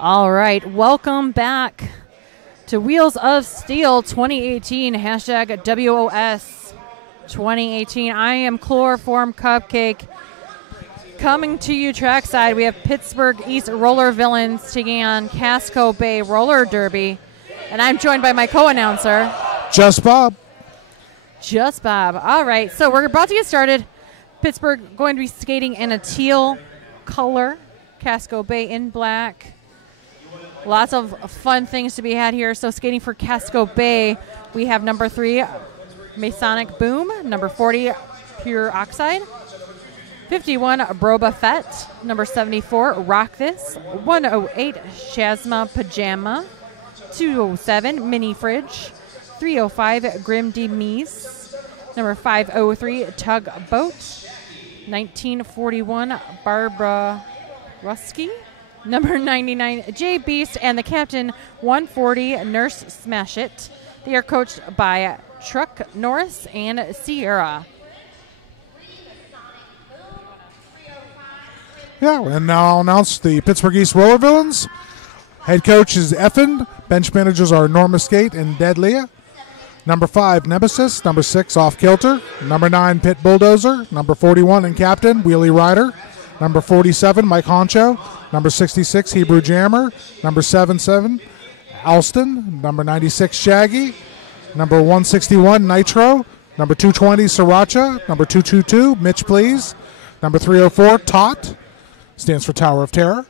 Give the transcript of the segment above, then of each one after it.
All right, welcome back to Wheels of Steel 2018, hashtag WOS 2018. I am Chloroform Cupcake. Coming to you trackside, we have Pittsburgh East Roller Villains taking on Casco Bay Roller Derby. And I'm joined by my co-announcer. Just Bob. Just Bob. All right, so we're about to get started. Pittsburgh going to be skating in a teal color. Casco Bay in black. Lots of fun things to be had here. So skating for Casco Bay, we have number 3, Masonic Boom. Number 40, Pure Oxide. 51, Broba Fett. Number 74, Rock This. 108, Shazma Pajama. 207, Mini Fridge. 305, Grim de Mise. Number 503, Tug Boat. 1941, Barbara Rusky. Number 99, Jay Beast, and the captain, 140, Nurse Smash It. They are coached by Truck Norris and Sierra. Yeah, and now I'll announce the Pittsburgh East Roller Villains. Head coach is Effin. Bench managers are Norma Skate and Dead Leah. Number 5, Nemesis. Number 6, Off Kilter. Number 9, Pit Bulldozer. Number 41 and captain, Wheelie Rider. Number 47, Mike Honcho. Number 66, Hebrew Jammer. Number 77, Alston. Number 96, Shaggy. Number 161, Nitro. Number 220, Sriracha. Number 222, Mitch Please. Number 304, Tot. Stands for Tower of Terror.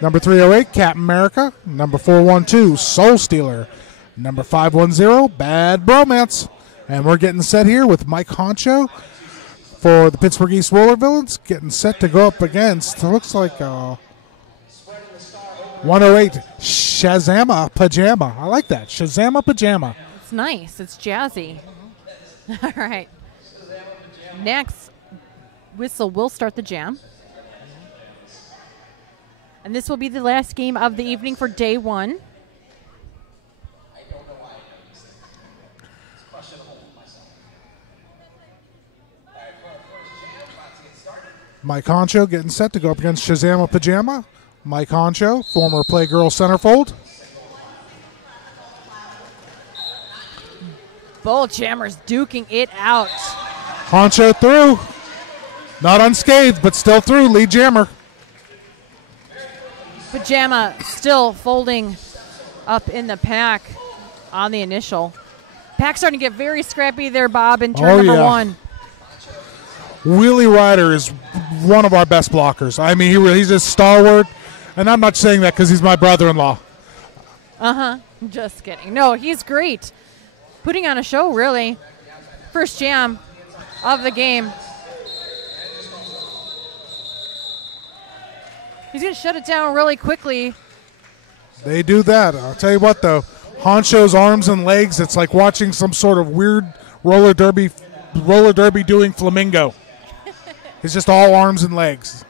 Number 308, Captain America. Number 412, Soul Stealer. Number 510, Bad Bromance. And we're getting set here with Mike Honcho for the Pittsburgh East Roller Villains, getting set to go up against, it looks like 108 Shazama Pajama. I like that. Shazama Pajama. It's nice. It's jazzy. All right. Next, whistle will start the jam. And this will be the last game of the evening for day 1. Mike Honcho getting set to go up against Shazama Pajama. Mike Honcho, former Playgirl centerfold. Both jammers duking it out. Honcho through. Not unscathed, but still through. Lead jammer. Pajama still folding up in the pack on the initial. Pack starting to get very scrappy there, Bob, in turn number 1. Wheelie Rider is one of our best blockers. I mean, he's just stalwart. And I'm not saying that because he's my brother-in-law. Just kidding. No, he's great. Putting on a show, really. First jam of the game. He's going to shut it down really quickly. They do that. I'll tell you what, though. Honcho's arms and legs, it's like watching some sort of weird roller derby doing flamingo. It's just all arms and legs.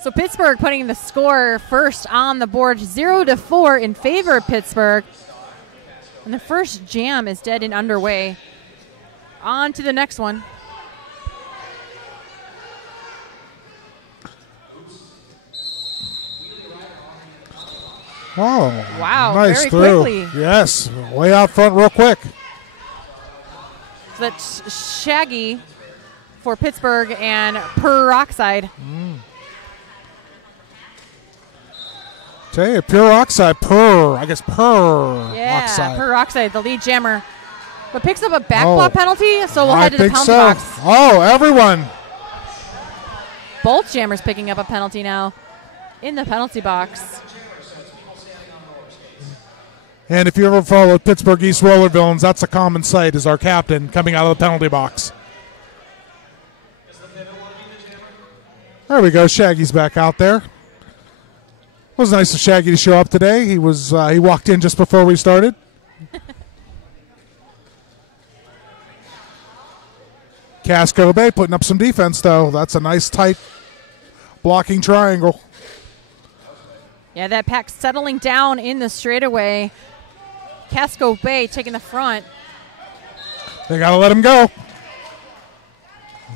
So Pittsburgh putting the score first on the board, 0-4 in favor of Pittsburgh. And the first jam is dead and underway. On to the next one. Oh, wow, nice very through. Quickly. Yes, way out front real quick. So that's Shaggy for Pittsburgh and Peroxide. Tell you, Pure Oxide, Oxide. Yeah, Peroxide, the lead jammer. But picks up a backblock penalty, so we'll head to the penalty box. Oh, everyone. Both jammers picking up a penalty now in the penalty box. And if you ever followed Pittsburgh East Roller Villains, that's a common sight, is our captain coming out of the penalty box. There we go. Shaggy's back out there. It was nice of Shaggy to show up today. He walked in just before we started. Casco Bay putting up some defense, though. That's a nice, tight blocking triangle. Yeah, that pack settling down in the straightaway. Casco Bay taking the front. They got to let him go.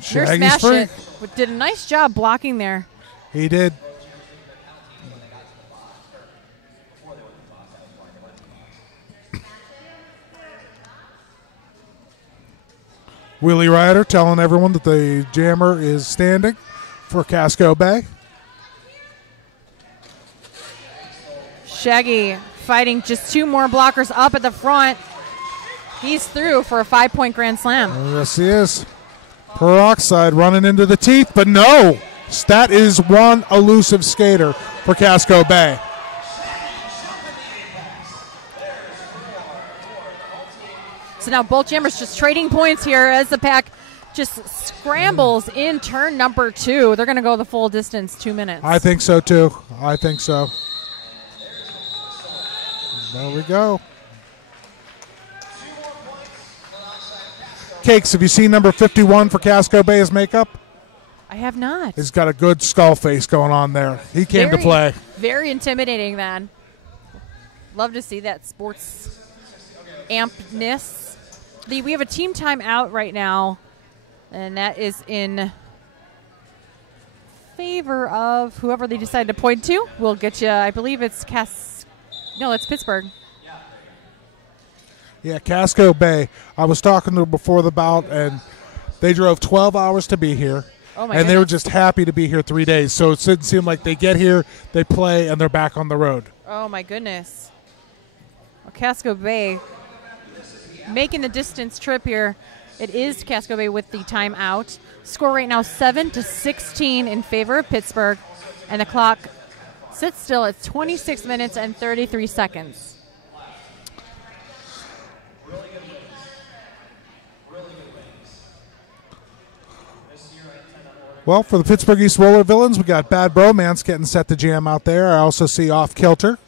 Sure, smash it. Did a nice job blocking there. He did. Willie Ryder telling everyone that the jammer is standing for Casco Bay. Shaggy fighting just 2 more blockers up at the front. He's through for a 5-point grand slam. Oh, yes, he is. Peroxide running into the teeth, but no. That is one elusive skater for Casco Bay. So now both jammers just trading points here as the pack just scrambles in turn number 2. They're going to go the full distance, 2 minutes. I think so, too. I think so. There we go. Cakes, have you seen number 51 for Casco Bay's makeup? I have not. He's got a good skull face going on there. He came to play. Very intimidating, man. Love to see that sports ampness. We have a team timeout right now, and that is in favor of whoever they decide to point to. We'll get you, I believe it's it's Pittsburgh. Yeah, Casco Bay. I was talking to them before the bout, and they drove 12 hours to be here. Oh my and goodness. They were just happy to be here 3 days. So it didn't seem like they get here, they play, and they're back on the road. Oh, my goodness. Well, Casco Bay making the distance trip here. It is Casco Bay with the timeout. Score right now 7-16 in favor of Pittsburgh, and the clock sits still at 26 minutes and 33 seconds. Well, for the Pittsburgh East Roller Villains, we got Bad Bromance getting set to jam out there. I also see Off Kilter,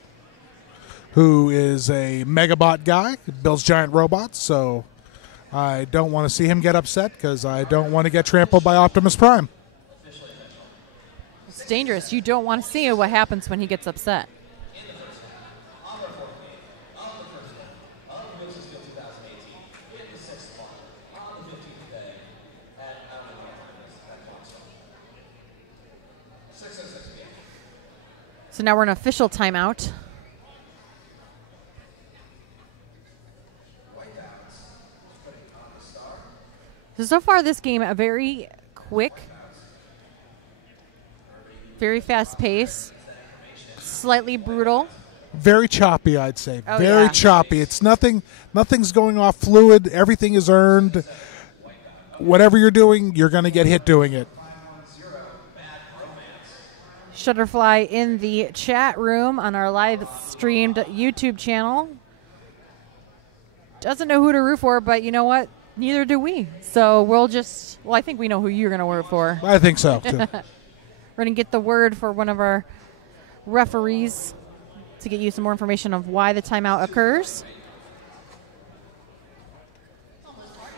who is a Megabot guy, builds giant robots, so I don't want to see him get upset because I don't want to get trampled by Optimus Prime. It's dangerous. You don't want to see what happens when he gets upset. So now we're in official timeout. So far this game, a very quick, very fast pace, slightly brutal. Very choppy, I'd say. Oh, very yeah. choppy. It's nothing's going off fluid. Everything is earned. Whatever you're doing, you're going to get hit doing it. Shutterfly in the chat room on our live streamed YouTube channel. Doesn't know who to root for, but you know what? Neither do we. So I think we know who you're going to root for. I think so, too. We're going to get the word for one of our referees to get you some more information of why the timeout occurs.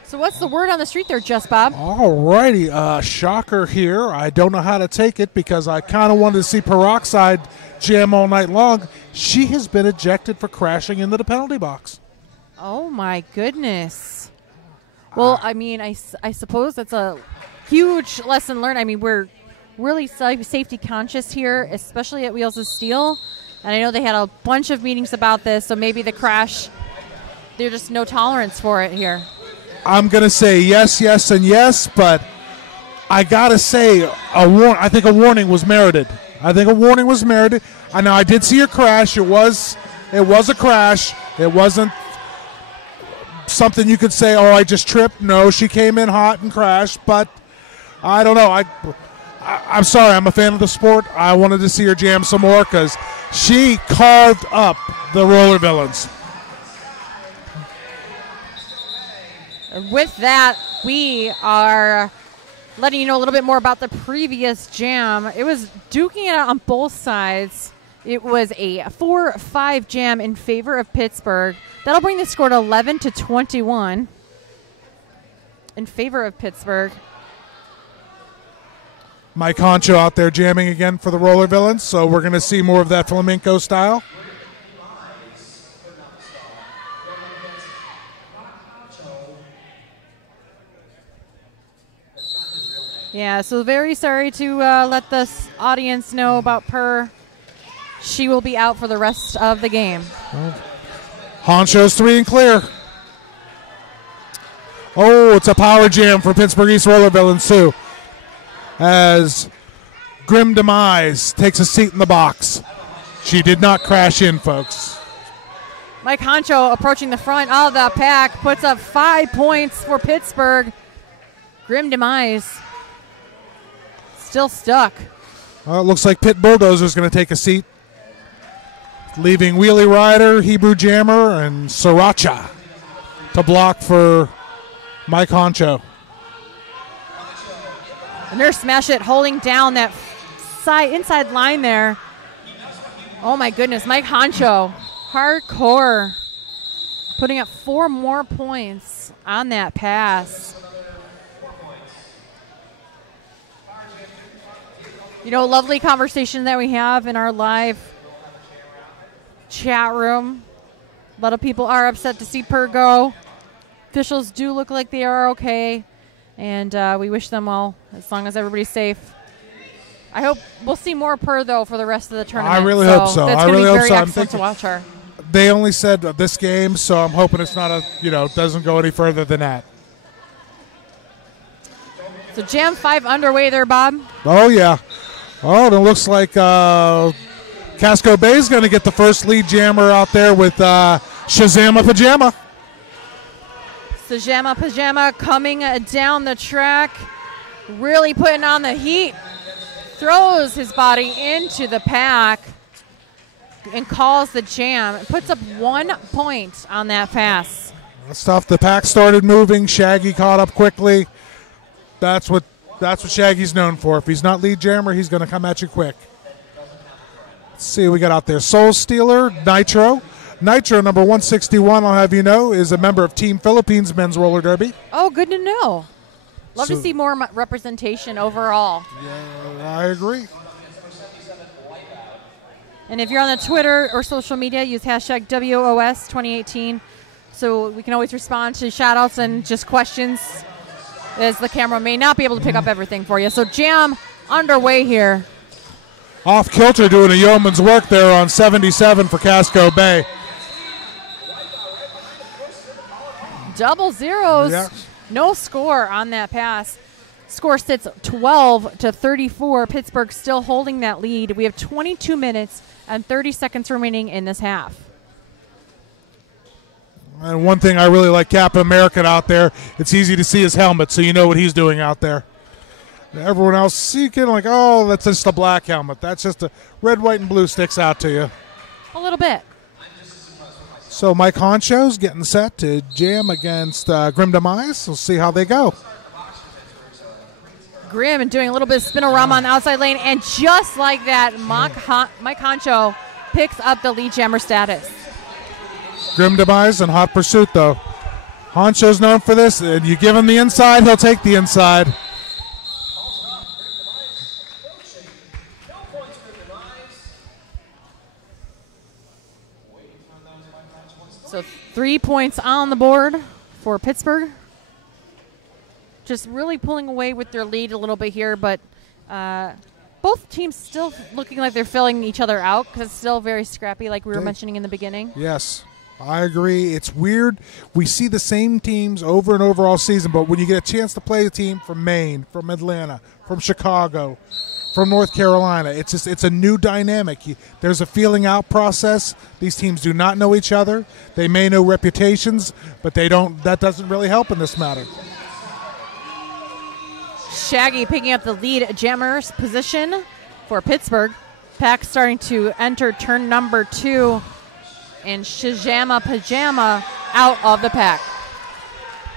So what's the word on the street there, Just Bob? All righty. Shocker here. I don't know how to take it because I kind of wanted to see Peroxide jam all night long. She has been ejected for crashing into the penalty box. Oh, my goodness. Well, I mean, I suppose that's a huge lesson learned. I mean, we're really safety conscious here, especially at Wheels of Steel. And I know they had a bunch of meetings about this, so maybe the crash, there's just no tolerance for it here. I'm going to say yes, yes, and yes, but I got to say I think a warning was merited. I know I did see her crash. It was a crash. It wasn't something you could say, oh, I just tripped. No, she came in hot and crashed, but I don't know. I'm sorry. I'm a fan of the sport. I wanted to see her jam some more because she carved up the Roller Villains. With that, we are letting you know a little bit more about the previous jam. It was duking it out on both sides. It was a 4-5 jam in favor of Pittsburgh. That'll bring the score to 11-21 in favor of Pittsburgh. Mike Honcho out there jamming again for the Roller Villains, so we're going to see more of that flamenco style. Yeah, so very sorry to let the audience know about Per. She will be out for the rest of the game. Honcho's 3 and clear. Oh, Oh, it's a power jam for Pittsburgh East Roller Villains, too. As Grim Demise takes a seat in the box. She did not crash in, folks. Mike Honcho approaching the front of the pack, puts up 5 points for Pittsburgh. Grim Demise still stuck. It looks like Pit Bulldozer's going to take a seat, leaving Wheelie Rider, Hebrew Jammer, and Sriracha to block for Mike Honcho. Nurse Smash It holding down that inside line there. Oh my goodness, Mike Honcho, hardcore, putting up 4 more points on that pass. You know, lovely conversation that we have in our live chat room. A lot of people are upset to see Per go. Officials do look like they are okay, and we wish them well as long as everybody's safe. I hope we'll see more Per, though, for the rest of the tournament. I really hope so. That's going to be very excellent to watch her. They only said this game, so I'm hoping it's not doesn't go any further than that. So Jam 5 underway there, Bob. Oh, yeah. Oh, and it looks like Casco Bay is going to get the first lead jammer out there with Shazama Pajama. Shazama Pajama coming down the track, really putting on the heat. Throws his body into the pack and calls the jam. Puts up 1 point on that pass. That's tough. The pack started moving. Shaggy caught up quickly. That's what Shaggy's known for. If he's not lead jammer, he's going to come at you quick. Let's see what we got out there. Soul Stealer, Nitro. Nitro, number 161, I'll have you know, is a member of Team Philippines Men's Roller Derby. Oh, good to know. Love to see more representation overall. Yeah, I agree. And if you're on the Twitter or social media, use hashtag WOS2018 so we can always respond to shout-outs and just questions, as the camera may not be able to pick up everything for you. So jam underway here. Off kilter doing a yeoman's work there on 77 for Casco Bay. Double zeros. Yeah. No score on that pass. Score sits 12-34. Pittsburgh still holding that lead. We have 22 minutes and 30 seconds remaining in this half. And one thing I really like Captain America out there, it's easy to see his helmet, so you know what he's doing out there. Everyone else, seeking like, oh, that's just a black helmet. That's just a red, white, and blue sticks out to you. A little bit. So Mike Honcho's getting set to jam against Grim Demise. We'll see how they go. Grim and doing a little bit of spinorama on the outside lane, and just like that, Mike Honcho picks up the lead jammer status. Grim Demise in hot pursuit, though. Honcho's known for this, and you give him the inside, he'll take the inside. So 3 points on the board for Pittsburgh. Just really pulling away with their lead a little bit here, but both teams still looking like they're filling each other out because it's still very scrappy like we were mentioning in the beginning. Yes, I agree. It's weird. We see the same teams over and over all season, but when you get a chance to play a team from Maine, from Atlanta, from Chicago, from North Carolina, it's a new dynamic. There's a feeling out process. These teams do not know each other. They may know reputations, but that doesn't really help in this matter. Shaggy picking up the lead jammer's position for Pittsburgh. Pack starting to enter turn number 2, and Shazama Pajama out of the pack.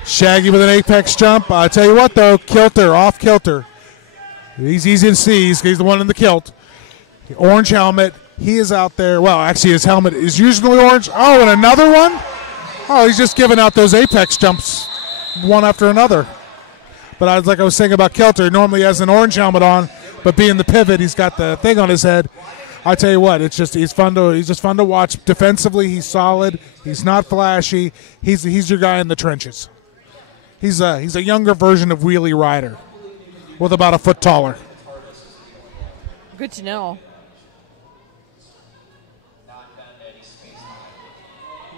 Shaggy with an apex jump. I tell you what, though, kilter, off kilter. He's easy to see. He's the one in the kilt. The orange helmet. He is out there. Well, actually, his helmet is usually orange. Oh, and another one? Oh, he's just giving out those apex jumps one after another. But like I was saying about Kelter, normally has an orange helmet on, but being the pivot, he's got the thing on his head. I tell you what, he's just fun to watch. Defensively, he's solid. He's not flashy. He's your guy in the trenches. He's a younger version of Wheelie Rider, with about a foot taller. Good to know.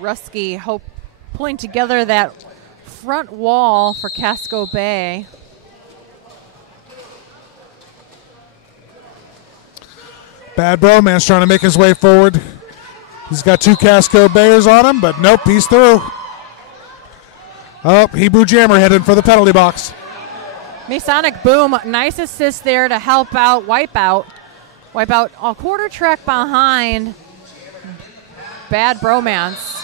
Rusky pulling together that front wall for Casco Bay. Bad Bromance trying to make his way forward. He's got 2 Casco Bayers on him, but nope, he's through. Oh, Hebrew Jammer heading for the penalty box. Masonic Boom, nice assist there to help out Wipeout. Wipeout a quarter track behind Bad Bromance.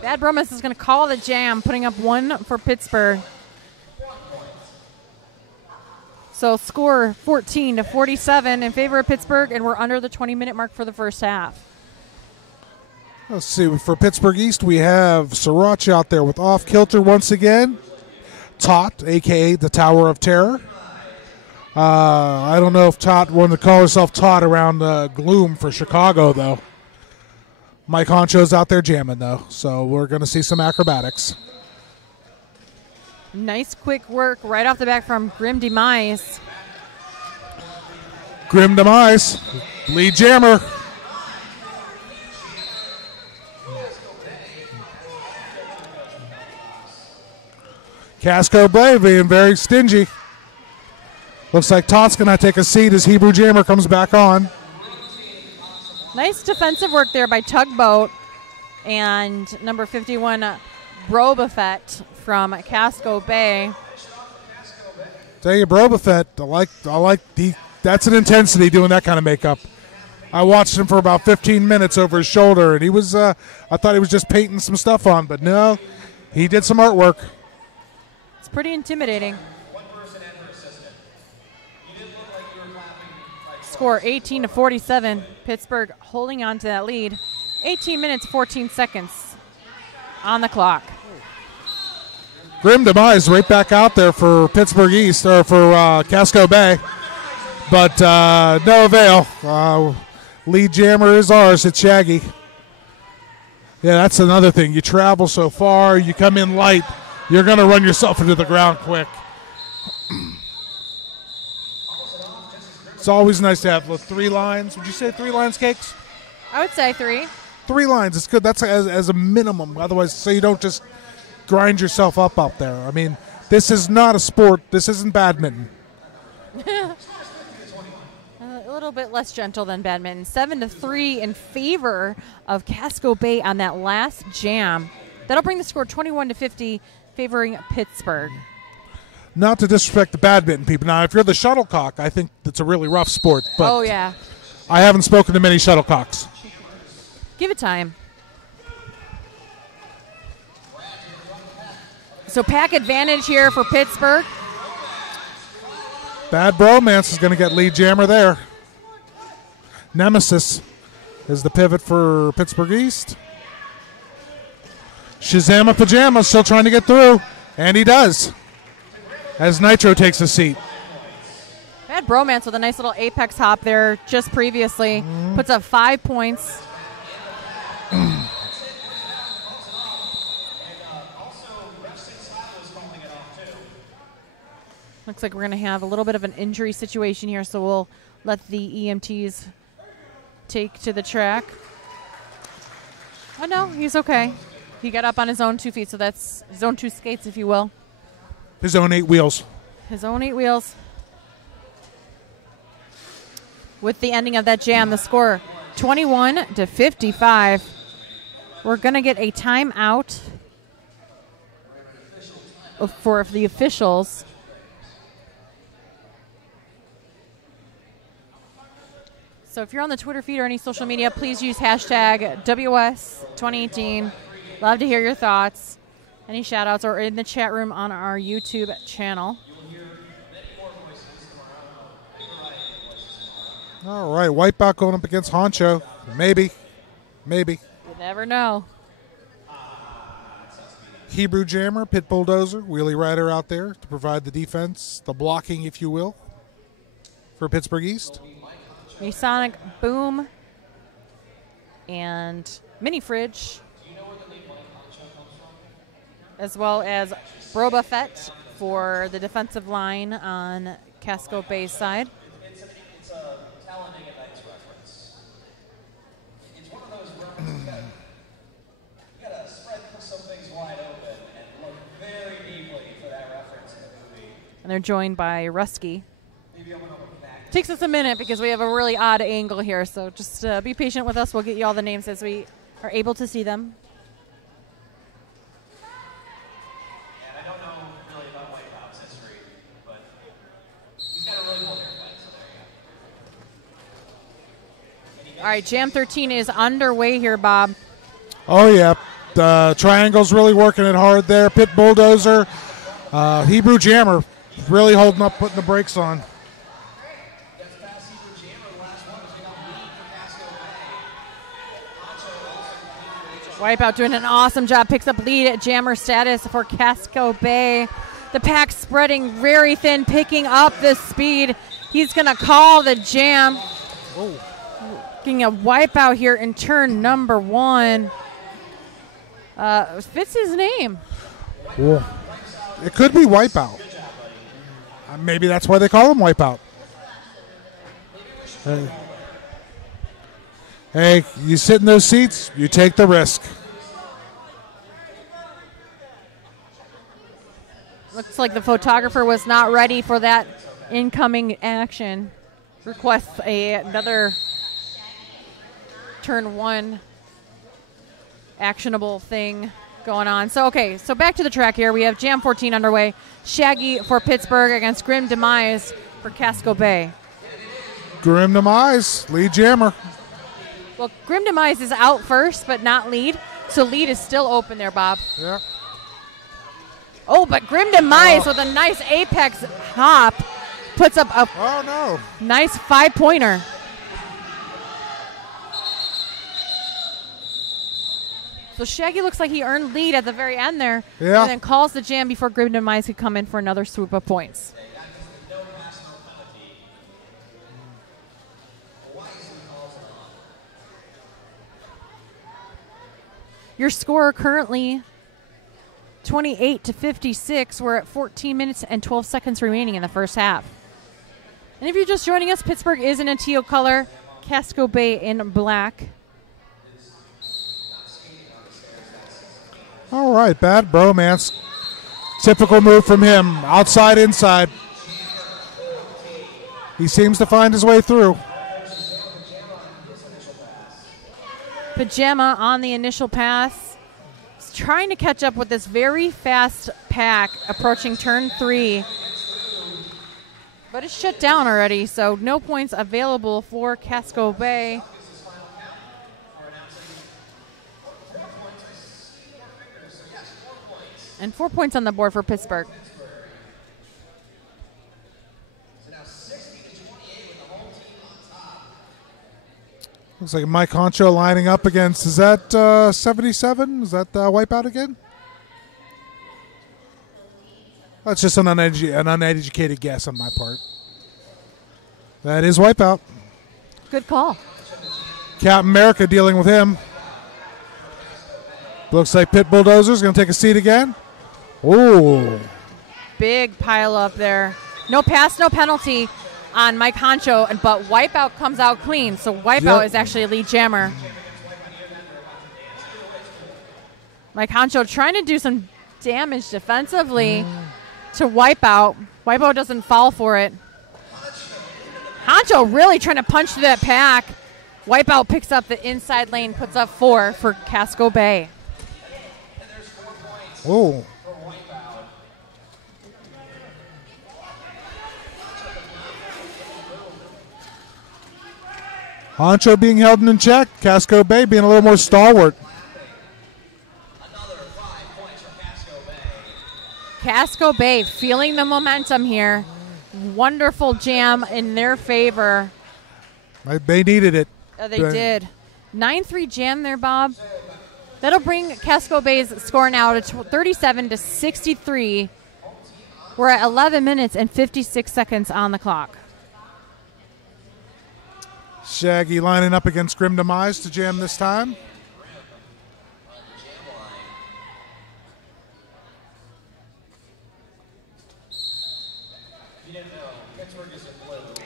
Bad Bromance is going to call the jam, putting up 1 for Pittsburgh. So score 14-47 in favor of Pittsburgh, and we're under the 20-minute mark for the first half. Let's see, for Pittsburgh East, we have Sriracha out there with Off Kilter once again. Tot, a.k.a. the Tower of Terror. I don't know if Tot wanted to call herself Tot around Gloom for Chicago, though. Mike Honcho's out there jamming, though, so we're going to see some acrobatics. Nice quick work right off the back from Grim Demise. Grim Demise, lead jammer. Casco Bay being very stingy. Looks like Tot's going to take a seat as Hebrew Jammer comes back on. Nice defensive work there by Tugboat and number 51, Brobafett from Casco Bay. Tell you, Brobafett, I like that's an intensity doing that kind of makeup. I watched him for about 15 minutes over his shoulder, and he was, I thought he was just painting some stuff on, but no, he did some artwork. It's pretty intimidating. Score 18-47. Pittsburgh holding on to that lead. 18 minutes, 14 seconds on the clock. Grim Demise right back out there for Pittsburgh East, or for Casco Bay. But no avail. Lead jammer is ours. It's Shaggy. Yeah, that's another thing. You travel so far, you come in light, you're going to run yourself into the ground quick. It's always nice to have 3 lines. Would you say 3 lines, Cakes? I would say 3. 3 lines. It's good. That's as a minimum. Otherwise, so you don't just grind yourself up out there. I mean, this is not a sport. This isn't badminton. A little bit less gentle than badminton. 7-3 in favor of Casco Bay on that last jam. That'll bring the score 21-50, favoring Pittsburgh. Not to disrespect the badminton people. Now, if you're the shuttlecock, I think it's a really rough sport. But oh, yeah. I haven't spoken to many shuttlecocks. Give it time. So pack advantage here for Pittsburgh. Bad Bromance is going to get lead jammer there. Nemesis is the pivot for Pittsburgh East. Shazama Pajama still trying to get through, and he does, as Nitro takes a seat. Bad Bromance with a nice little apex hop there just previously. Puts up 5 points. Looks like we're going to have a little bit of an injury situation here, so we'll let the EMTs take to the track. Oh, no, he's okay. He got up on his own 2 feet, so that's his own 2 skates, if you will. His own 8 wheels. His own 8 wheels. With the ending of that jam, the score 21-55. We're going to get a timeout for the officials. So if you're on the Twitter feed or any social media, please use hashtag WS2018. Love to hear your thoughts, any shout outs, or in the chat room on our YouTube channel. All right, Wipeout going up against Honcho. Maybe. You never know. Hebrew Jammer, Pit Bulldozer, Wheelie Rider out there to provide the defense, the blocking, if you will, for Pittsburgh East. Masonic Boom and Mini Fridge, as well as Brobafett for the defensive line on Casco Bay's side. It's a Talladega Nights reference. It's one of those references that you gotta spread something And they're joined by Rusky. Takes us a minute because we have a really odd angle here, so just be patient with us. We'll get you all the names as we are able to see them. And I don't know really about Whitehouse history, but he's got a really cool haircut, so there you go. All right, Jam 13 is underway here, Bob. Oh, yeah. The triangle's really working it hard there. Pit Bulldozer. Hebrew Jammer really holding up, putting the brakes on. Wipeout doing an awesome job. Picks up lead at jammer status for Casco Bay. The pack spreading very thin, picking up this speed. He's going to call the jam. Getting a wipeout here in turn number 1. Fits his name. Cool. It could be Wipeout. Maybe that's why they call him Wipeout. Hey, you sit in those seats, you take the risk. Looks like the photographer was not ready for that incoming action. Requests another turn 1 actionable thing going on. So, okay, so back to the track here. We have Jam 14 underway. Shaggy for Pittsburgh against Grim Demise for Casco Bay. Grim Demise, lead jammer. Well, Grim Demise is out first, but not lead. So lead is still open there, Bob. Yeah. Oh, but Grim Demise with a nice apex hop puts up a nice 5-pointer. So Shaggy looks like he earned lead at the very end there. Yeah. And then calls the jam before Grim Demise could come in for another swoop of points. Your score currently 28-56. We're at 14 minutes and 12 seconds remaining in the first half. And if you're just joining us, Pittsburgh is in a teal color, Casco Bay in black. All right, bad bromance. Typical move from him, outside, inside. He seems to find his way through. Pajama on the initial pass. He's trying to catch up with this very fast pack approaching turn 3. But it's shut down already, so no points available for Casco Bay. And 4 points on the board for Pittsburgh. Looks like Mike Honcho lining up against, is that 77? Is that Wipeout again? That's just an uneducated guess on my part. That is Wipeout. Good call. Captain America dealing with him. Looks like Pit Bulldozer's going to take a seat again. Ooh. Big pile up there. No pass, no penalty on Mike Honcho, but Wipeout comes out clean. So Wipeout is actually a lead jammer. Mike Honcho trying to do some damage defensively to Wipeout. Wipeout doesn't fall for it. Honcho really trying to punch through that pack. Wipeout picks up the inside lane, puts up 4 for Casco Bay. Oh. Honcho being held in check. Casco Bay being a little more stalwart. Another 5 points for Casco Bay. Casco Bay feeling the momentum here. Wonderful jam in their favor. They needed it. They did. 9-3 jam there, Bob. That'll bring Casco Bay's score now to 37-63. We're at 11 minutes and 56 seconds on the clock. Shaggy lining up against Grim Demise to jam this time.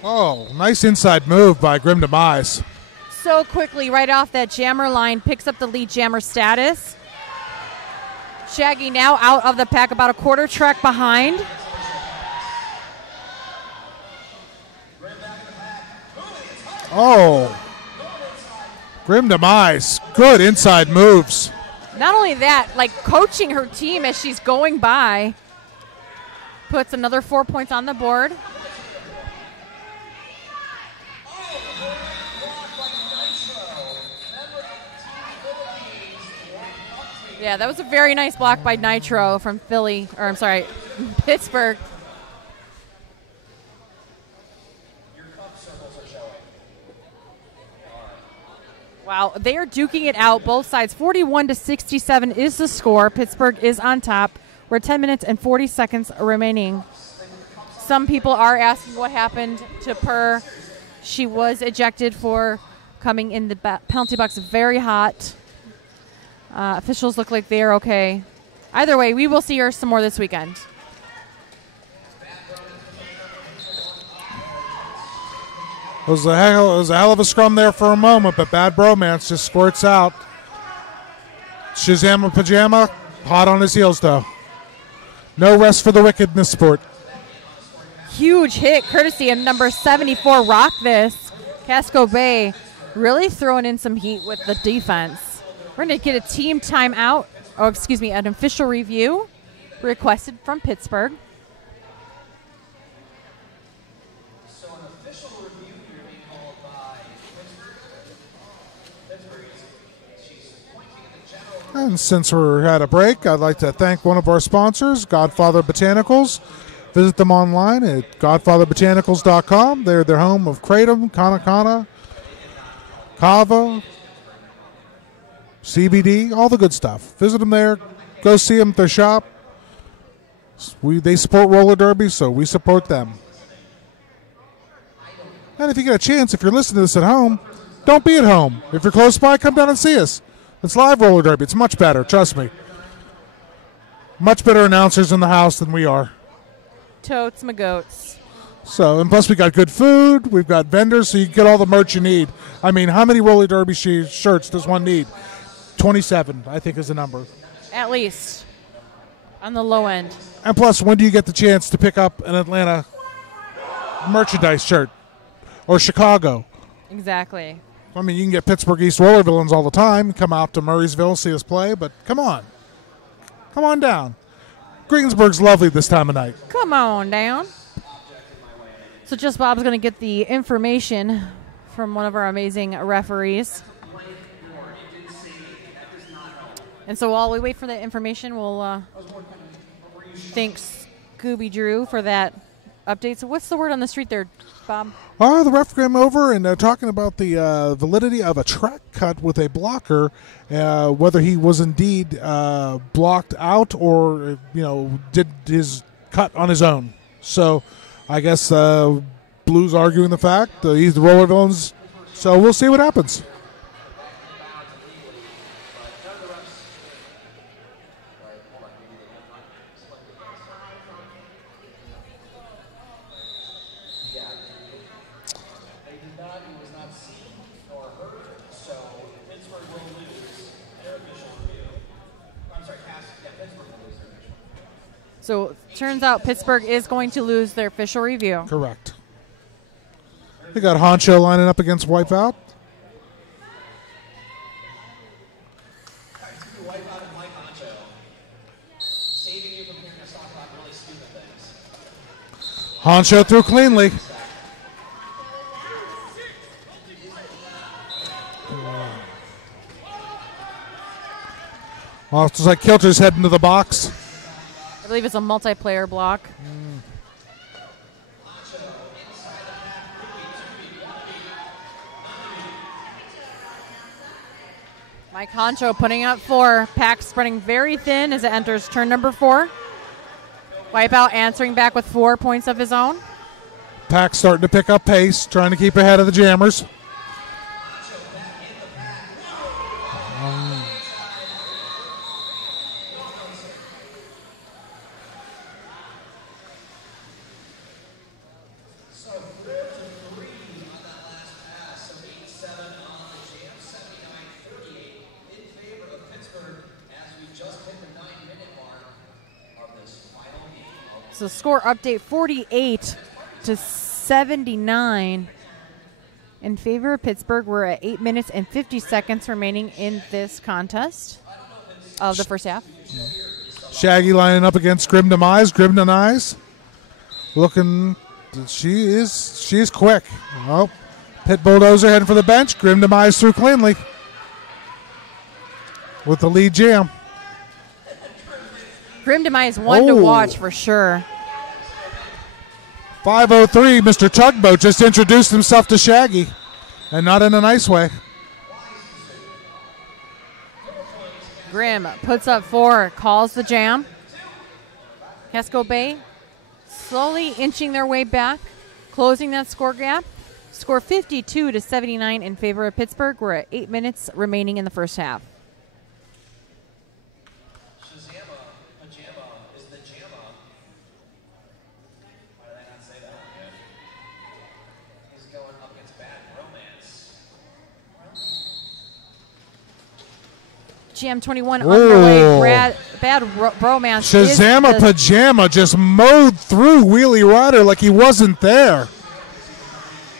Oh, nice inside move by Grim Demise. So quickly, right off that jammer line, picks up the lead jammer status. Shaggy now out of the pack, about a quarter track behind. Oh. Grim demise. Good inside moves. Not only that, like coaching her team as she's going by, puts another 4 points on the board. Yeah, that was a very nice block by Nitro from Pittsburgh. Wow, they are duking it out, both sides. 41-67 is the score. Pittsburgh is on top. We're 10 minutes and 40 seconds remaining. Some people are asking what happened to Per. She was ejected for coming in the penalty box very hot. Officials look like they are okay. Either way, we will see her some more this weekend. It was a hell of a scrum there for a moment, but bad bromance just squirts out. Shazam Pajama, hot on his heels, though. No rest for the wicked in this sport. Huge hit, courtesy of number 74, Rock This. Casco Bay really throwing in some heat with the defense. We're going to get a team timeout, an official review requested from Pittsburgh. And since we're at a break, I'd like to thank one of our sponsors, Godfather Botanicals. Visit them online at godfatherbotanicals.com. They're their home of kratom, kanakana, kava, CBD, all the good stuff. Visit them there. Go see them at their shop. They support roller derby, so we support them. And if you get a chance, if you're listening to this at home, don't be at home. If you're close by, come down and see us. It's live roller derby. It's much better, trust me. Much better announcers in the house than we are. Totes my goats. So, and plus we got good food. We've got vendors, so you can get all the merch you need. I mean, how many roller derby shirts does one need? 27, I think, is the number. At least. On the low end. And plus, when do you get the chance to pick up an Atlanta merchandise shirt? Or Chicago? Exactly. I mean, you can get Pittsburgh East Roller Villains all the time. Come out to Murraysville, see us play, but come on. Come on down. Greensburg's lovely this time of night. Come on down. So Just Bob's going to get the information from one of our amazing referees. And so while we wait for that information, we'll thank Scooby Drew for that update. So what's the word on the street there, Bob? The ref came over and talking about the validity of a track cut with a blocker, whether he was indeed blocked out or, did his cut on his own. So I guess Blue's arguing the fact. He's the roller villains. So we'll see what happens. So turns out Pittsburgh is going to lose their official review. Correct. They got Honcho lining up against Wipeout. Honcho threw cleanly. Well, it's like Kilter's heading to the box. I believe it's a multiplayer block. Mike Honcho putting up 4. Pack spreading very thin as it enters turn number 4. Wipeout answering back with 4 points of his own. Pack starting to pick up pace, trying to keep ahead of the Jammers. So score update 48-79. in favor of Pittsburgh. We're at 8 minutes and 50 seconds remaining in this contest of the first half. Shaggy lining up against Grim Demise. Grim Demise looking, she is quick. Oh, Pit Bulldozer heading for the bench. Grim Demise through cleanly with the lead jam. Grim Demise one to watch for sure. 5:03, Mr. Tugboat just introduced himself to Shaggy, and not in a nice way. Grim puts up 4, calls the jam. Casco Bay slowly inching their way back, closing that score gap. Score 52-79 in favor of Pittsburgh. We're at 8 minutes remaining in the first half. Jam 21 underway. Bad Bromance. Shazama Pajama just mowed through Wheelie Rider like he wasn't there.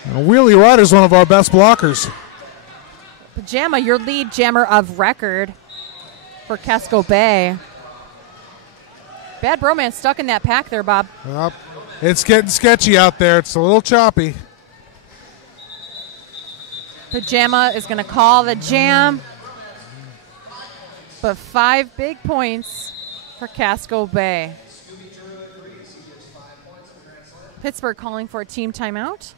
And Wheelie Rider's one of our best blockers. Pajama, your lead jammer of record for Casco Bay. Bad Bromance stuck in that pack there, Bob. Yep. It's getting sketchy out there. It's a little choppy. Pajama is going to call the jam. But 5 big points for Casco Bay. Pittsburgh calling for a team timeout.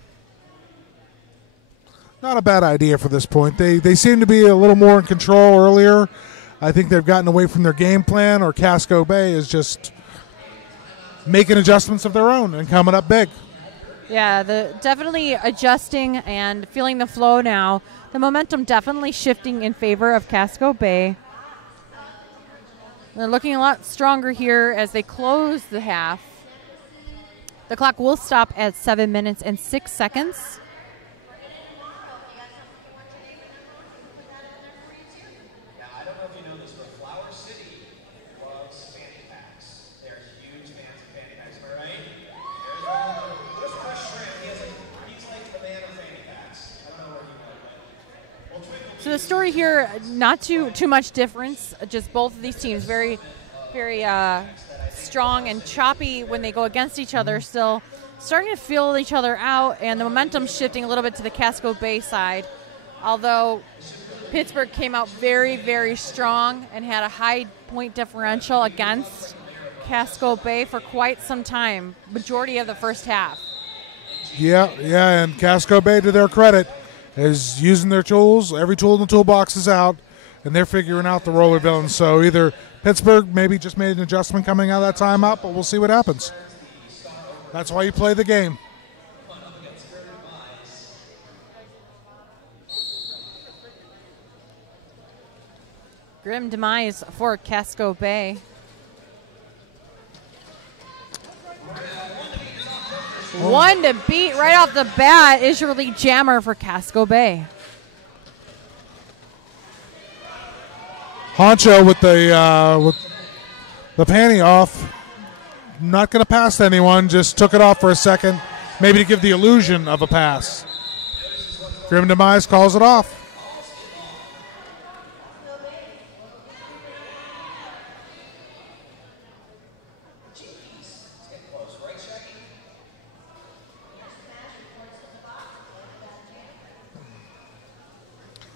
Not a bad idea for this point. They seem to be a little more in control earlier. I think they've gotten away from their game plan, or Casco Bay is just making adjustments of their own and coming up big. Yeah, definitely adjusting and feeling the flow now. The momentum definitely shifting in favor of Casco Bay. They're looking a lot stronger here as they close the half. The clock will stop at 7 minutes and 6 seconds. Yeah, I don't know if you know this, but Flower City loves fanny packs. They're huge fans of fanny packs, am I right? There's Chris Shrimp. He's like the man of fanny packs. I don't know where he went. So the story here, not too much difference. Just both of these teams very, very strong and choppy when they go against each other. Still starting to feel each other out, and the momentum shifting a little bit to the Casco Bay side. Although Pittsburgh came out very, very strong and had a high point differential against Casco Bay for quite some time, majority of the first half. Yeah, and Casco Bay, to their credit, is using their tools. Every tool in the toolbox is out, and they're figuring out the roller villains. So either Pittsburgh maybe just made an adjustment coming out of that timeout, but we'll see what happens. That's why you play the game. Grim Demise for Casco Bay. One to beat right off the bat is your lead jammer for Casco Bay. Honcho with the panty off. Not going to pass anyone, just took it off for a second, maybe to give the illusion of a pass. Grim Demise calls it off.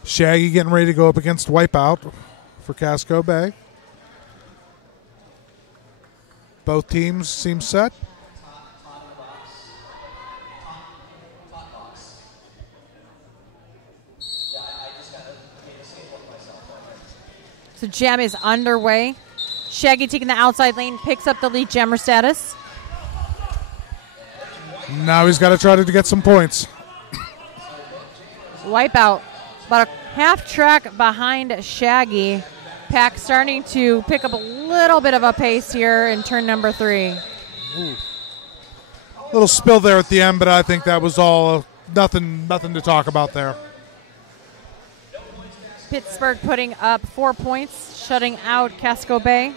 Shaggy getting ready to go up against Wipeout for Casco Bay. Both teams seem set. So jam is underway. Shaggy taking the outside lane, picks up the lead jammer status. Now he's got to try to get some points. Wipeout about a half track behind Shaggy. Pack starting to pick up a little bit of a pace here in turn number 3. Ooh. Little spill there at the end, but I think that was all nothing to talk about there. Pittsburgh putting up 4 points, shutting out Casco Bay.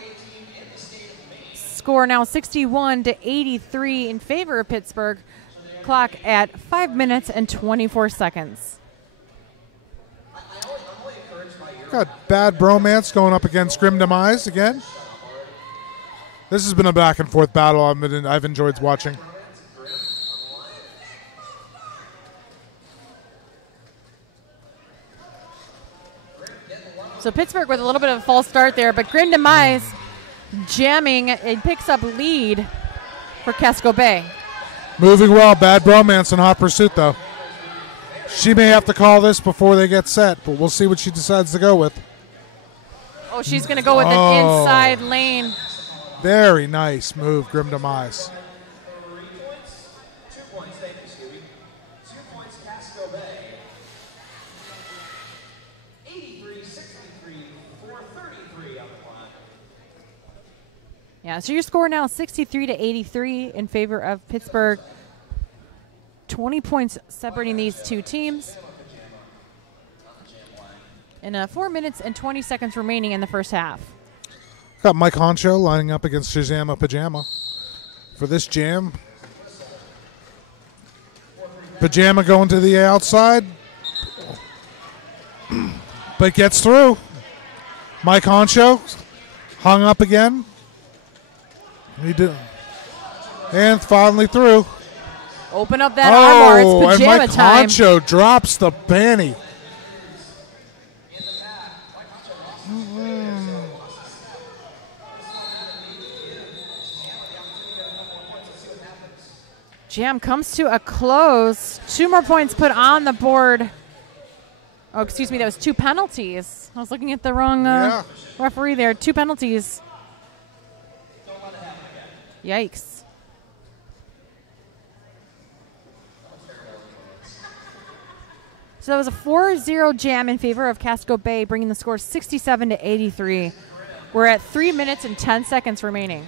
Score now 61-83 in favor of Pittsburgh. clock at 5 minutes and 24 seconds. Got Bad Bromance going up against Grim Demise again. This has been a back and forth battle I've enjoyed watching. So Pittsburgh with a little bit of a false start there, but Grim Demise jamming. It picks up lead for Casco Bay. Moving well. Bad Bromance in hot pursuit, though. She may have to call this before they get set, but we'll see what she decides to go with. Oh, she's going to go with an inside lane. Very nice move, Grim Demise. 2 points, thank you, Scooby. 2 points, Casco Bay. 83-63, 433 on the clock. Yeah, so your score now 63-83 in favor of Pittsburgh. 20 points separating these two teams. And 4 minutes and 20 seconds remaining in the first half. Got Mike Honcho lining up against Shazama Pajama for this jam. Pajama going to the outside, but gets through. Mike Honcho hung up again. He did, and finally through. Open up that armbar. It's and pajama Mike time. Honcho drops the panty. Jam comes to a close. 2 more points put on the board. Oh, excuse me, that was 2 penalties. I was looking at the wrong referee there. 2 penalties. Yikes. So that was a 4-0 jam in favor of Casco Bay, bringing the score 67-83. We're at 3 minutes and 10 seconds remaining.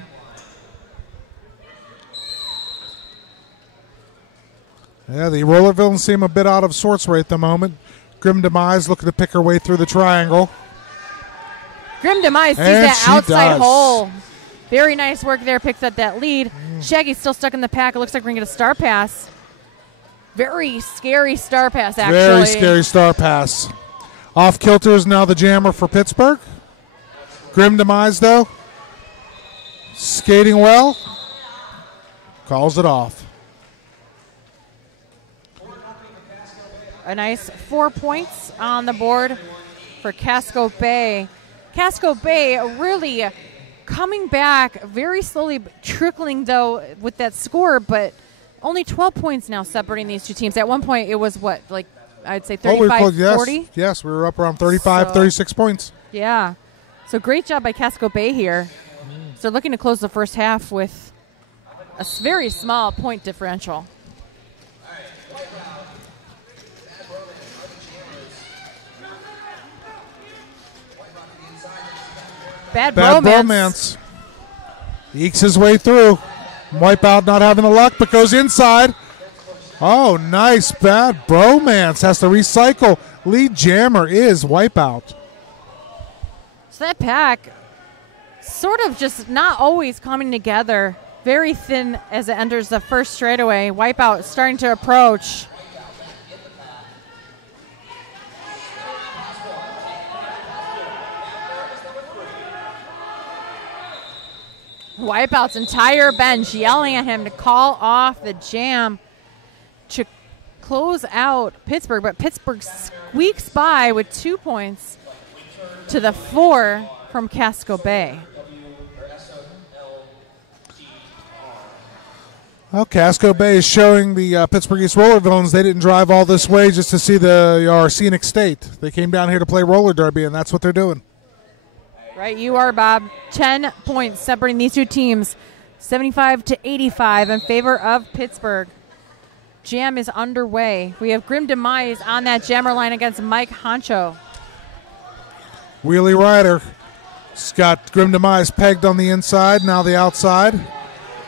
Yeah, the roller villains seem a bit out of sorts right at the moment. Grim Demise looking to pick her way through the triangle. Grim Demise sees And that she outside does. hole. Very nice work there, picks up that lead. Shaggy's still stuck in the pack. It looks like we're going to get a star pass. Very scary star pass, actually. Very scary star pass. Off kilter is now the jammer for Pittsburgh. Grim Demise, though, skating well. Calls it off. A nice 4 points on the board for Casco Bay. Casco Bay really coming back very slowly, trickling, though, with that score, but only 12 points now separating these two teams. At one point, it was what, like, I'd say 35, yes, 40? Yes, we were up around 35, 36 points. Yeah. So great job by Casco Bay here. So looking to close the first half with a very small point differential. Bad Bromance. Ekes his way through. Wipeout not having the luck, but goes inside. Oh, nice. Bad Bromance has to recycle. Lead jammer is Wipeout. So that pack sort of just not always coming together. Very thin as it enters the first straightaway. Wipeout starting to approach. Wipeout's entire bench yelling at him to call off the jam to close out Pittsburgh, but Pittsburgh squeaks by with 2 points to the 4 from Casco Bay. Well, Casco Bay is showing the Pittsburgh East Roller Villains they didn't drive all this way just to see our scenic state. They came down here to play roller derby, and that's what they're doing. Right, you are, Bob. 10 points separating these two teams, 75-85 in favor of Pittsburgh. Jam is underway. We have Grim Demise on that jammer line against Mike Honcho. Wheelie Rider. Got Grim Demise pegged on the inside, now the outside.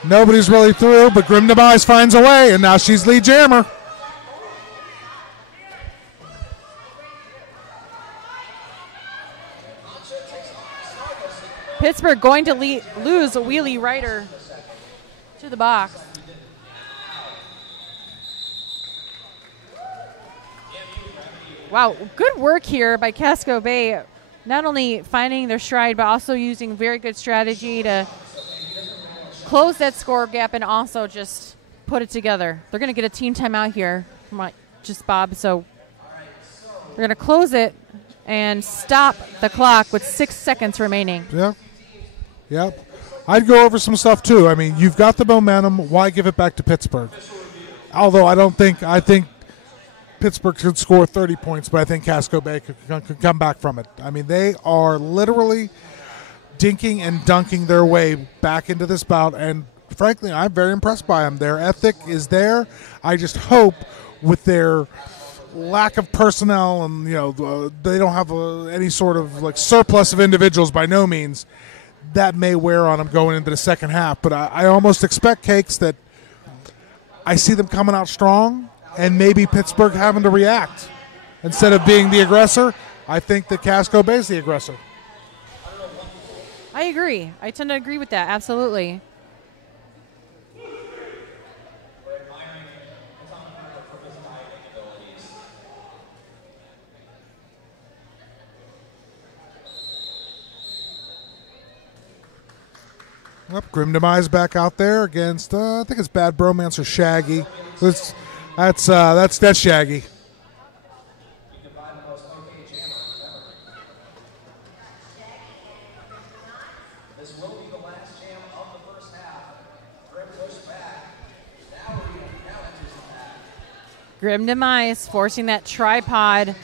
Nobody's really through, but Grim Demise finds a way, and now she's lead jammer. Pittsburgh going to lose Wheelie Rider to the box. Wow, good work here by Casco Bay. Not only finding their stride, but also using very good strategy to close that score gap and also just put it together. They're going to get a team timeout here from just Bob. So they're going to close it and stop the clock with 6 seconds remaining. Yeah. Yep. I'd go over some stuff too. I mean, you've got the momentum. Why give it back to Pittsburgh? Although I think Pittsburgh could score 30 points, but I think Casco Bay could come back from it. I mean, they are literally dinking and dunking their way back into this bout, and frankly, I'm very impressed by them. Their ethic is there. I just hope with their lack of personnel and, they don't have any sort of like surplus of individuals by no means, that may wear on them going into the second half. But I almost expect, Cakes, that I see them coming out strong and maybe Pittsburgh having to react. Instead of being the aggressor, I think that Casco Bay is the aggressor. I agree. I tend to agree with that. Absolutely. Yep, Grim Demise back out there against, I think it's Bad Bromance or Shaggy. That's Shaggy. This will be the last jam of the first half. Grim pushed back. Now enters the back. Grim Demise forcing that tripod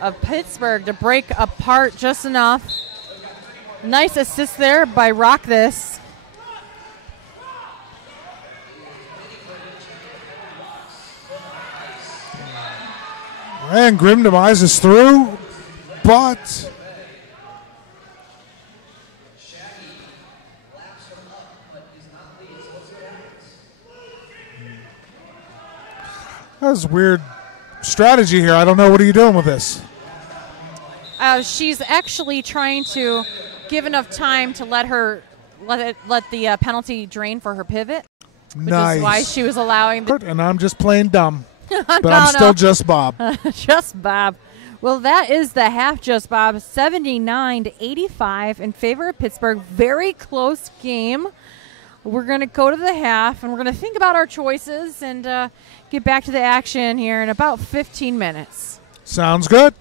of Pittsburgh to break apart just enough. Nice assist there by Rock This. And Grim Demise is through, but that was weird strategy here. I don't know. What are you doing with this? She's actually trying to give enough time to let the penalty drain for her pivot, which is why she was allowing. And I'm just playing dumb, but I'm still just Bob. Just Bob. Well, that is the half. Just Bob, 79-85 in favor of Pittsburgh. Very close game. We're going to go to the half, and we're going to think about our choices and get back to the action here in about 15 minutes. Sounds good.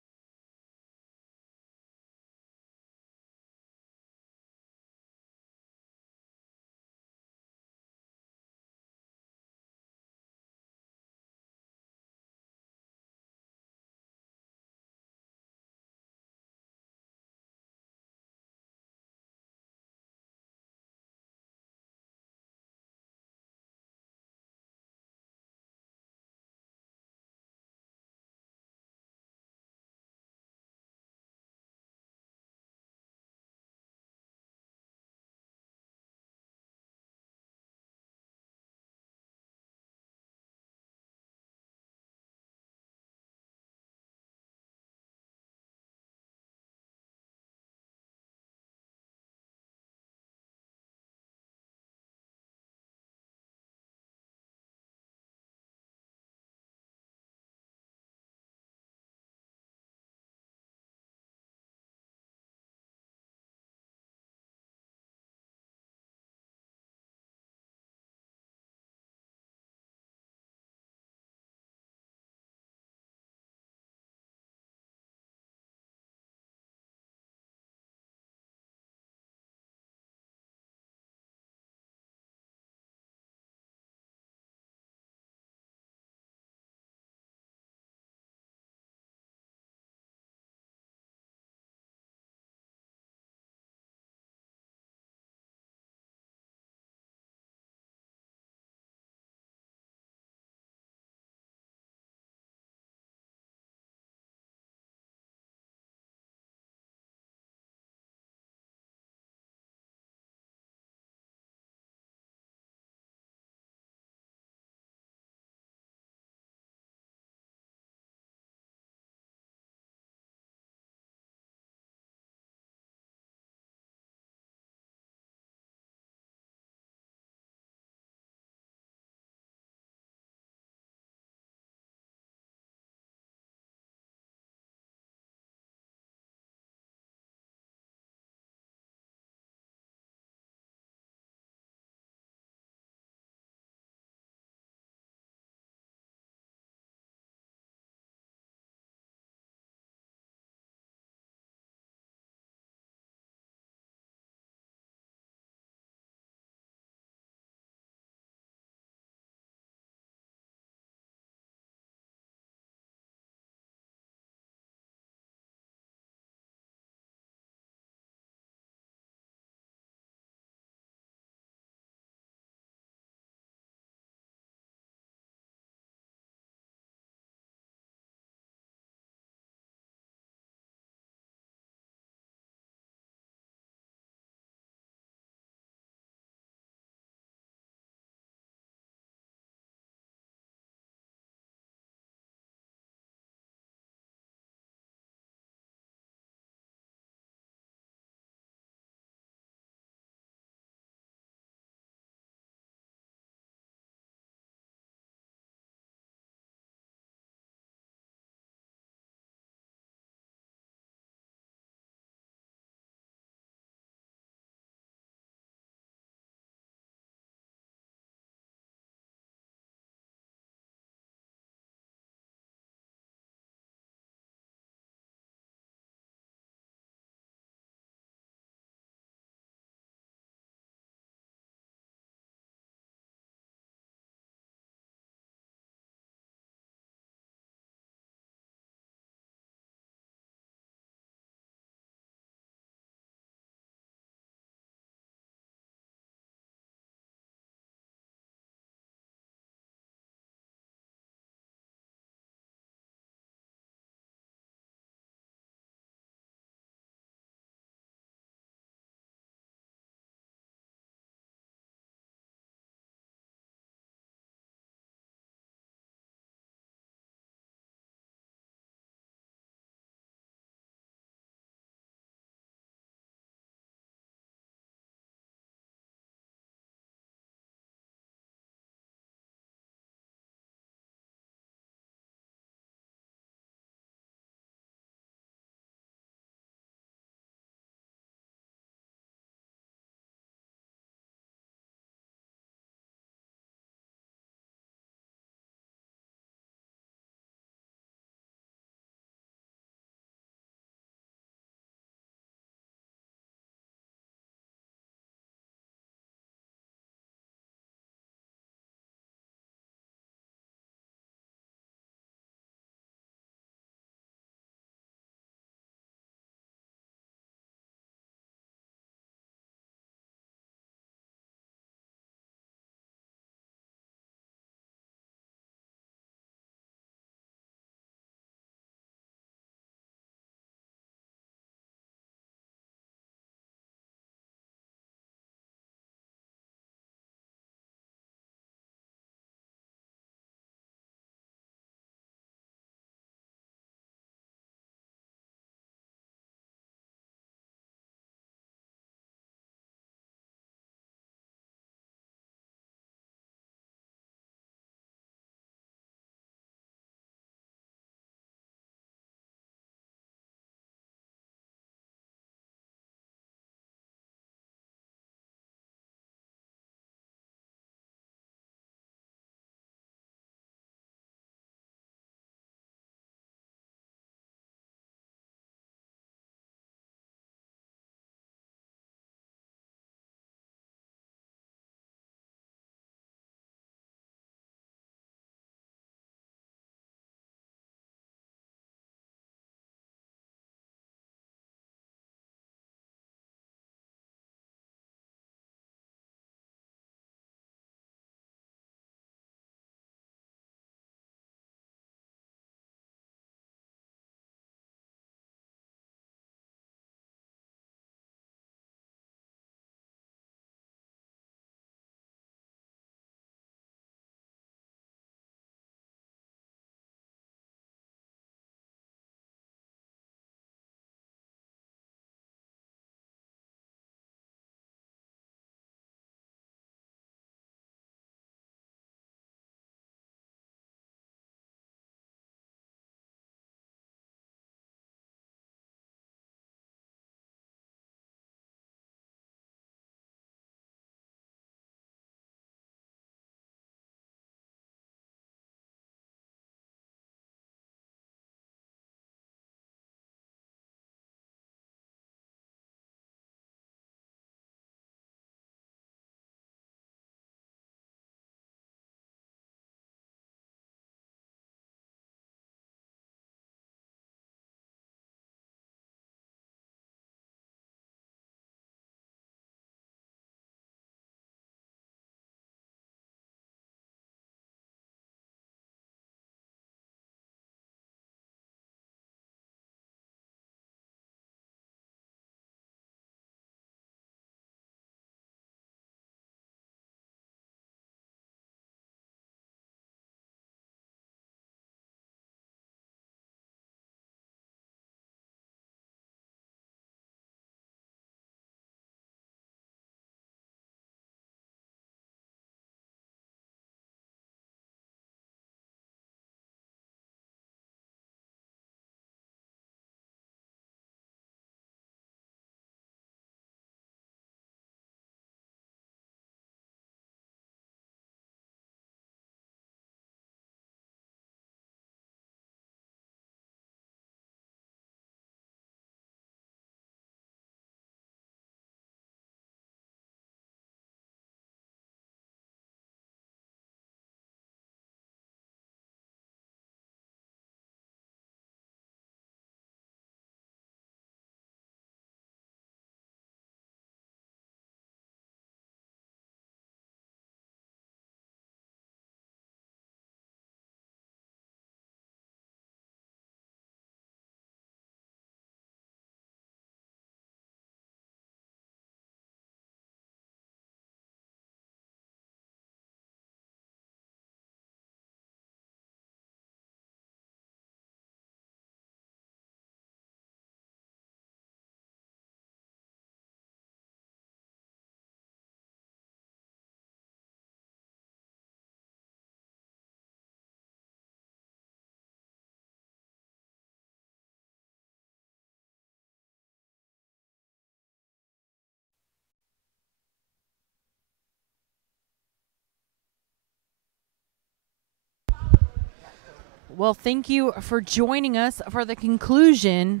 Well, thank you for joining us for the conclusion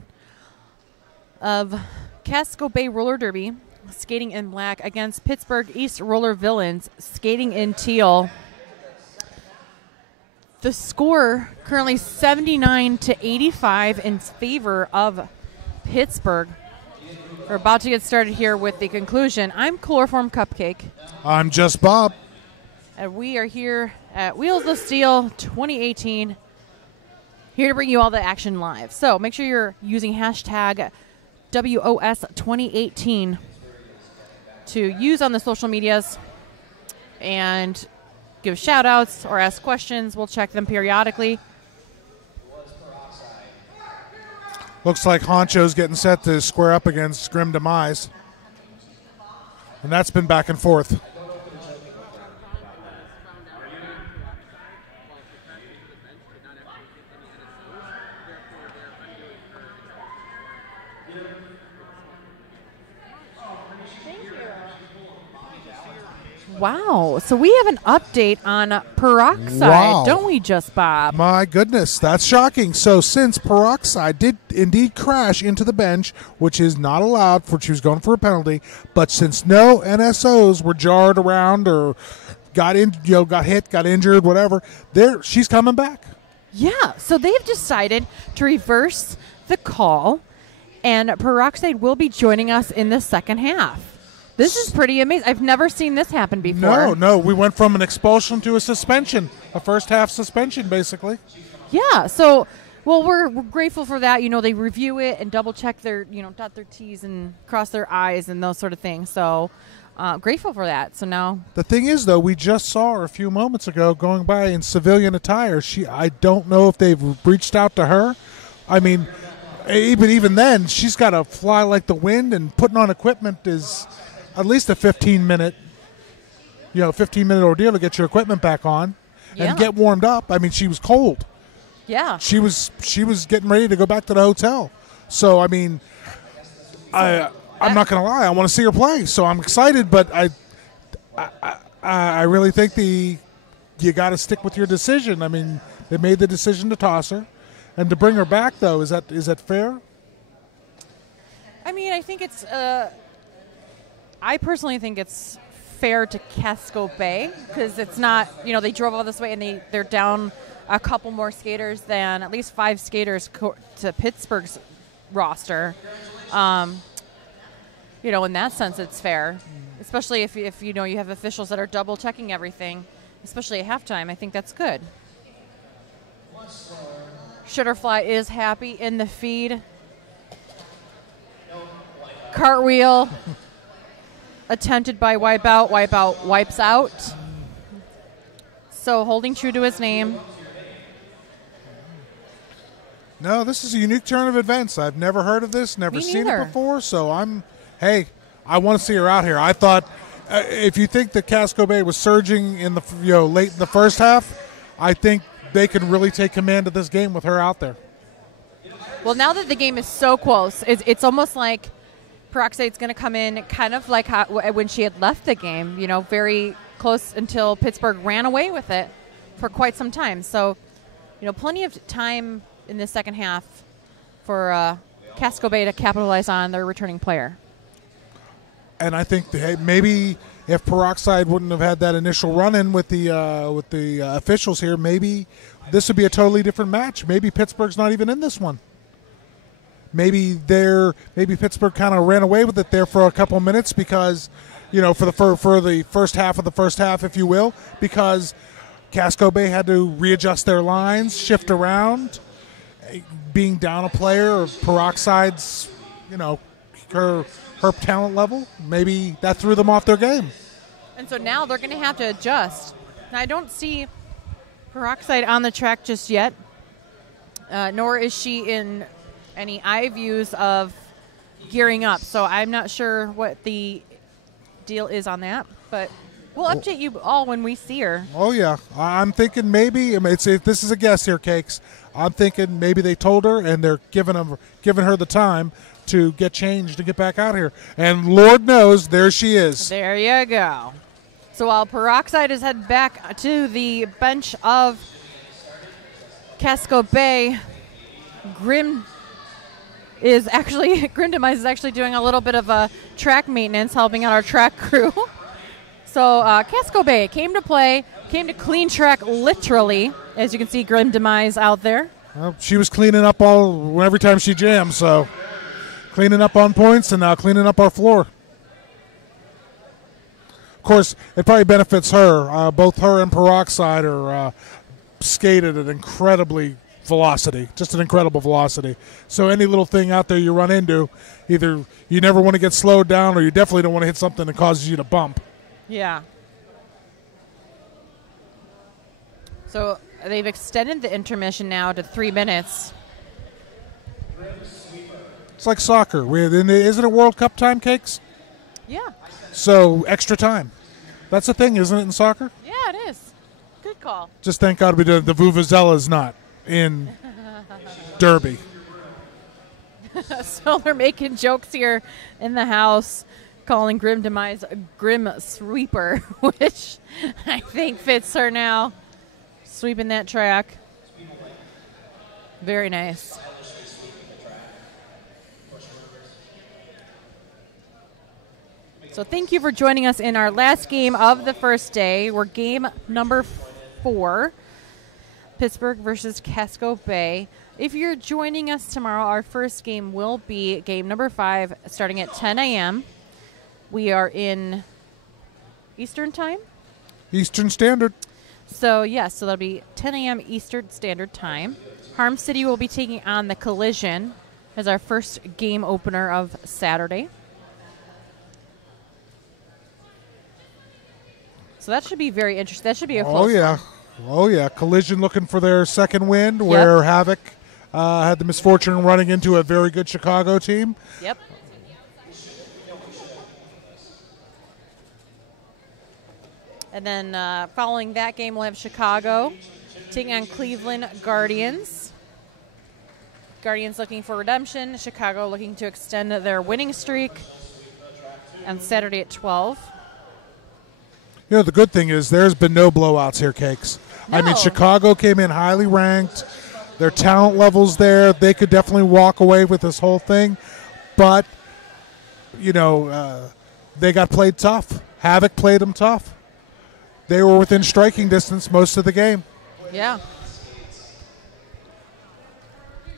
of Casco Bay Roller Derby, skating in black, against Pittsburgh East Roller Villains, skating in teal. The score currently 79-85 in favor of Pittsburgh. We're about to get started here with the conclusion. I'm Chloroform Cupcake. I'm just Bob. And we are here at Wheels of Steel 2018, here to bring you all the action live. So make sure you're using hashtag WOS2018 to use on the social medias and give shout outs or ask questions. We'll check them periodically. Looks like Honcho's getting set to square up against Grim Demise. And that's been back and forth. Wow. So we have an update on Peroxide, Wow. don't we, Just Bob? My goodness, that's shocking. So since Peroxide did indeed crash into the bench, which is not allowed, for she was going for a penalty, but since no NSOs were jarred around or got hit, got injured, whatever, she's coming back. Yeah. So they've decided to reverse the call, and Peroxide will be joining us in the second half. This is pretty amazing. I've never seen this happen before. No. We went from an expulsion to a suspension, a first half suspension, basically. Yeah. So, well, we're grateful for that. You know, they review it and double check their, dot their T's and cross their I's and those sort of things. So, grateful for that. So now. The thing is, though, we just saw her a few moments ago going by in civilian attire. I don't know if they've reached out to her. I mean, even then, she's got to fly like the wind, and putting on equipment is at least a 15-minute ordeal to get your equipment back on and get warmed up. I mean, she was cold. Yeah. She was getting ready to go back to the hotel. So, I mean, I'm not going to lie. I want to see her play. So I'm excited, but I really think you got to stick with your decision. I mean, they made the decision to toss her. And to bring her back, though, is that fair? I mean, I think it's I personally think it's fair to Casco Bay, because it's not, they drove all this way and they're down a couple more skaters than, at least 5 skaters to Pittsburgh's roster. In that sense, it's fair, especially if you have officials that are double checking everything, especially at halftime. I think that's good. Shutterfly is happy in the feed. Cartwheel attempted by Wipeout. Wipeout wipes out. So holding true to his name. No, this is a unique turn of events. I've never heard of this, never seen it before. So I want to see her out here. I thought if you think that Casco Bay was surging in the late in the first half, I think they can really take command of this game with her out there. Well, now that the game is so close, it's almost like Peroxide's going to come in kind of like when she had left the game, very close until Pittsburgh ran away with it for quite some time. So, plenty of time in the second half for Casco Bay to capitalize on their returning player. And I think maybe if Peroxide wouldn't have had that initial run-in with the officials here, maybe this would be a totally different match. Maybe Pittsburgh's not even in this one. Maybe Pittsburgh kind of ran away with it there for a couple of minutes because, for the first half of the first half, if you will, because Casco Bay had to readjust their lines, shift around, being down a player or Peroxide's, her talent level. Maybe that threw them off their game. And so now they're going to have to adjust. Now, I don't see Peroxide on the track just yet, nor is she in any eye views of gearing up. So I'm not sure what the deal is on that, but we'll update you all when we see her. Oh, yeah. I'm thinking maybe, this is a guess here, Cakes. I'm thinking maybe they told her and they're giving her the time to get changed to get back out here. And Lord knows, there she is. There you go. So while Peroxide is headed back to the bench of Casco Bay, Grim Demise is actually doing a little bit of track maintenance, helping out our track crew. So Casco Bay came to play, came to clean track literally. As you can see, Grim Demise out there. Well, she was cleaning up every time she jammed, so cleaning up on points and cleaning up our floor. Of course, it probably benefits her. Both her and Peroxide are skated at incredibly velocity, just an incredible velocity. So any little thing out there you run into, either you never want to get slowed down or you definitely don't want to hit something that causes you to bump. Yeah. So they've extended the intermission now to 3 minutes. It's like soccer. Isn't it World Cup time, Cakes? Yeah. So extra time. That's the thing, isn't it, in soccer? Yeah, it is. Good call. Just thank God the Vuvuzella's not in Derby. So they're making jokes here in the house, calling Grim Demise a Grim Sweeper, which I think fits her now. Sweeping that track. Very nice. So thank you for joining us in our last game of the first day. We're game number 4, Pittsburgh versus Casco Bay. If you're joining us tomorrow, our first game will be game number 5, starting at 10 a.m. We are in Eastern time? Eastern Standard. So, yes, so that'll be 10 a.m. Eastern Standard Time. Harm City will be taking on the Collision as our first game opener of Saturday. So that should be very interesting. That should be a close one. Oh, yeah. Collision looking for their second win, where Havoc had the misfortune of running into a very good Chicago team. Yep. And then following that game, we'll have Chicago taking on Cleveland Guardians. Guardians looking for redemption. Chicago looking to extend their winning streak on Saturday at 12. You know, the good thing is there's been no blowouts here, Cakes. No. I mean, Chicago came in highly ranked. Their talent level's there. They could definitely walk away with this whole thing. But, you know, they got played tough. Havoc played them tough. They were within striking distance most of the game. Yeah.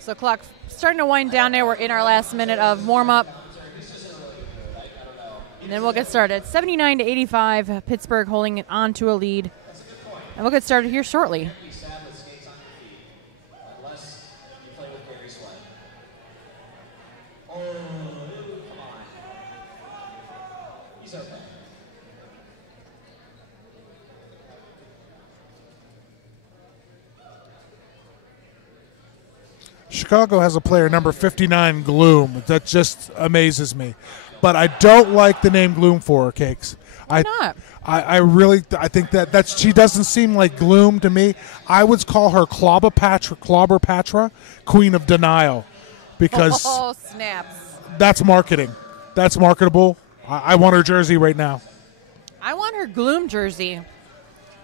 So clock starting to wind down there. We're in our last minute of warm-up. And then we'll get started. 79-85, Pittsburgh holding it on to a lead. And we'll get started here shortly. Chicago has a player, number 59, Gloom. That just amazes me. But I don't like the name Gloom for her, Cakes. Why not? I think that she doesn't seem like Gloom to me. I would call her Clobberpatra, Queen of Denial, because snaps. That's marketing. That's marketable. I want her jersey right now. I want her Gloom jersey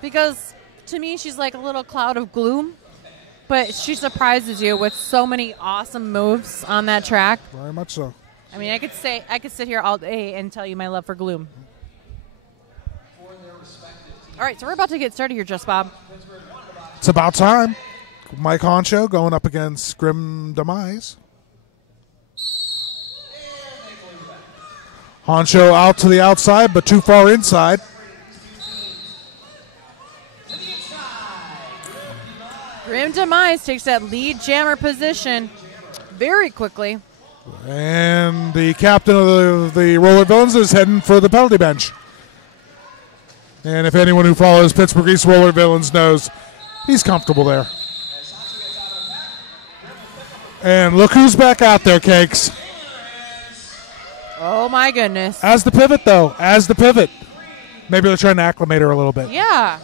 because to me she's like a little cloud of gloom, but she surprises you with so many awesome moves on that track. Very much so. I mean, I could sit here all day and tell you my love for Gloom. All right, so we're about to get started here, Just Bob. It's about time. Mike Honcho going up against Grim Demise. Honcho out to the outside, but too far inside. Grim Demise takes that lead jammer position very quickly. And the captain of the Roller Villains is heading for the penalty bench. And if anyone who follows Pittsburgh East Roller Villains knows, he's comfortable there. And look who's back out there, Cakes. Oh, my goodness. As the pivot, though. As the pivot. Maybe they're trying to acclimate her a little bit. Yeah.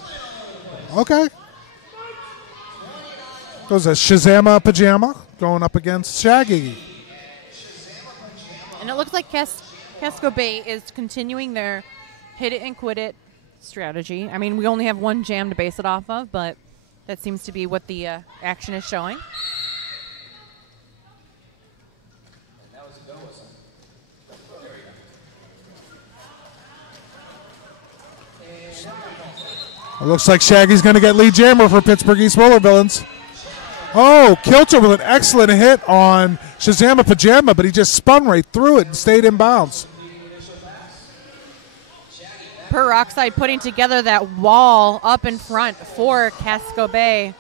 Okay. Goes a Shazama Pajama going up against Shaggy. And it looks like Casco Bay is continuing their hit it and quit it strategy. I mean, we only have one jam to base it off of, but That seems to be what the action is showing. It looks like Shaggy's going to get lead jammer for Pittsburgh East Roller Villains. Oh, Kilter with an excellent hit on Shazama Pajama, but he just spun right through it and stayed in bounds. Peroxide putting together that wall up in front for Casco Bay.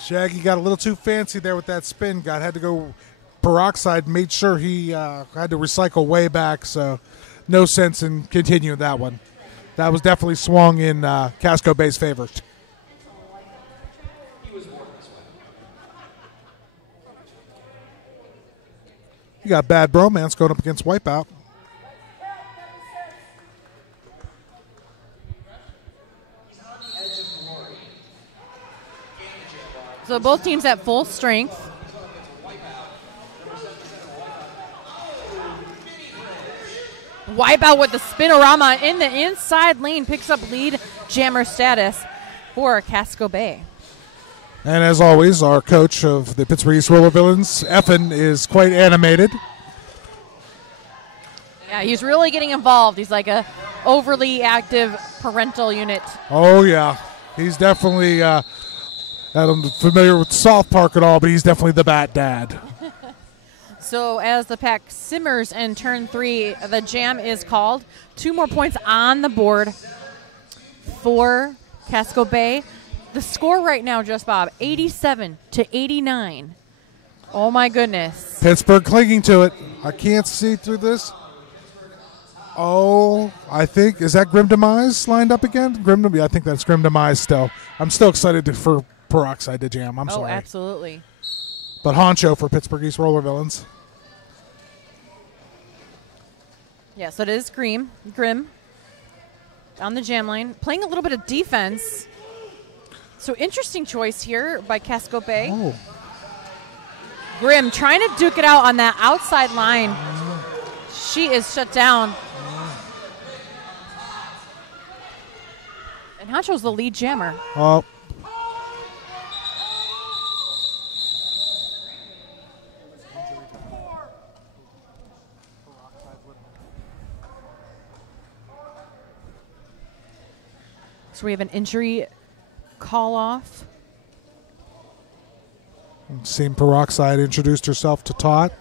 Shaggy got a little too fancy there with that spin. Had to go Peroxide, made sure he had to recycle way back, so no sense in continuing that one. That was definitely swung in Casco Bay's favor. You got Bad Bromance going up against Wipeout. So both teams at full strength. Wipeout with the spinorama in the inside lane picks up lead jammer status for Casco Bay. And as always, our coach of the Pittsburgh East Roller Villains, Effin, is quite animated. Yeah, he's really getting involved. He's like a overly active parental unit. Oh, yeah. He's definitely, I'm familiar with South Park and all, but he's definitely the Bat Dad. So as the pack simmers in turn 3, the jam is called. 2 more points on the board for Casco Bay. The score right now, Just Bob, 87-89. Oh, my goodness. Pittsburgh clinging to it. I can't see through this. Oh, I think, is that Grim Demise lined up again? Yeah, I think that's Grim Demise still. I'm still excited for Peroxide to jam. I'm sorry. Oh, absolutely. But honcho for Pittsburgh East Roller Villains. Yeah, so it is Grim on the jam lane, playing a little bit of defense. So interesting choice here by Casco Bay. Oh. Grim trying to duke it out on that outside line. She is shut down. And Honcho's the lead jammer. Oh. So we have an injury call-off. Seen Peroxide introduced herself to Tot.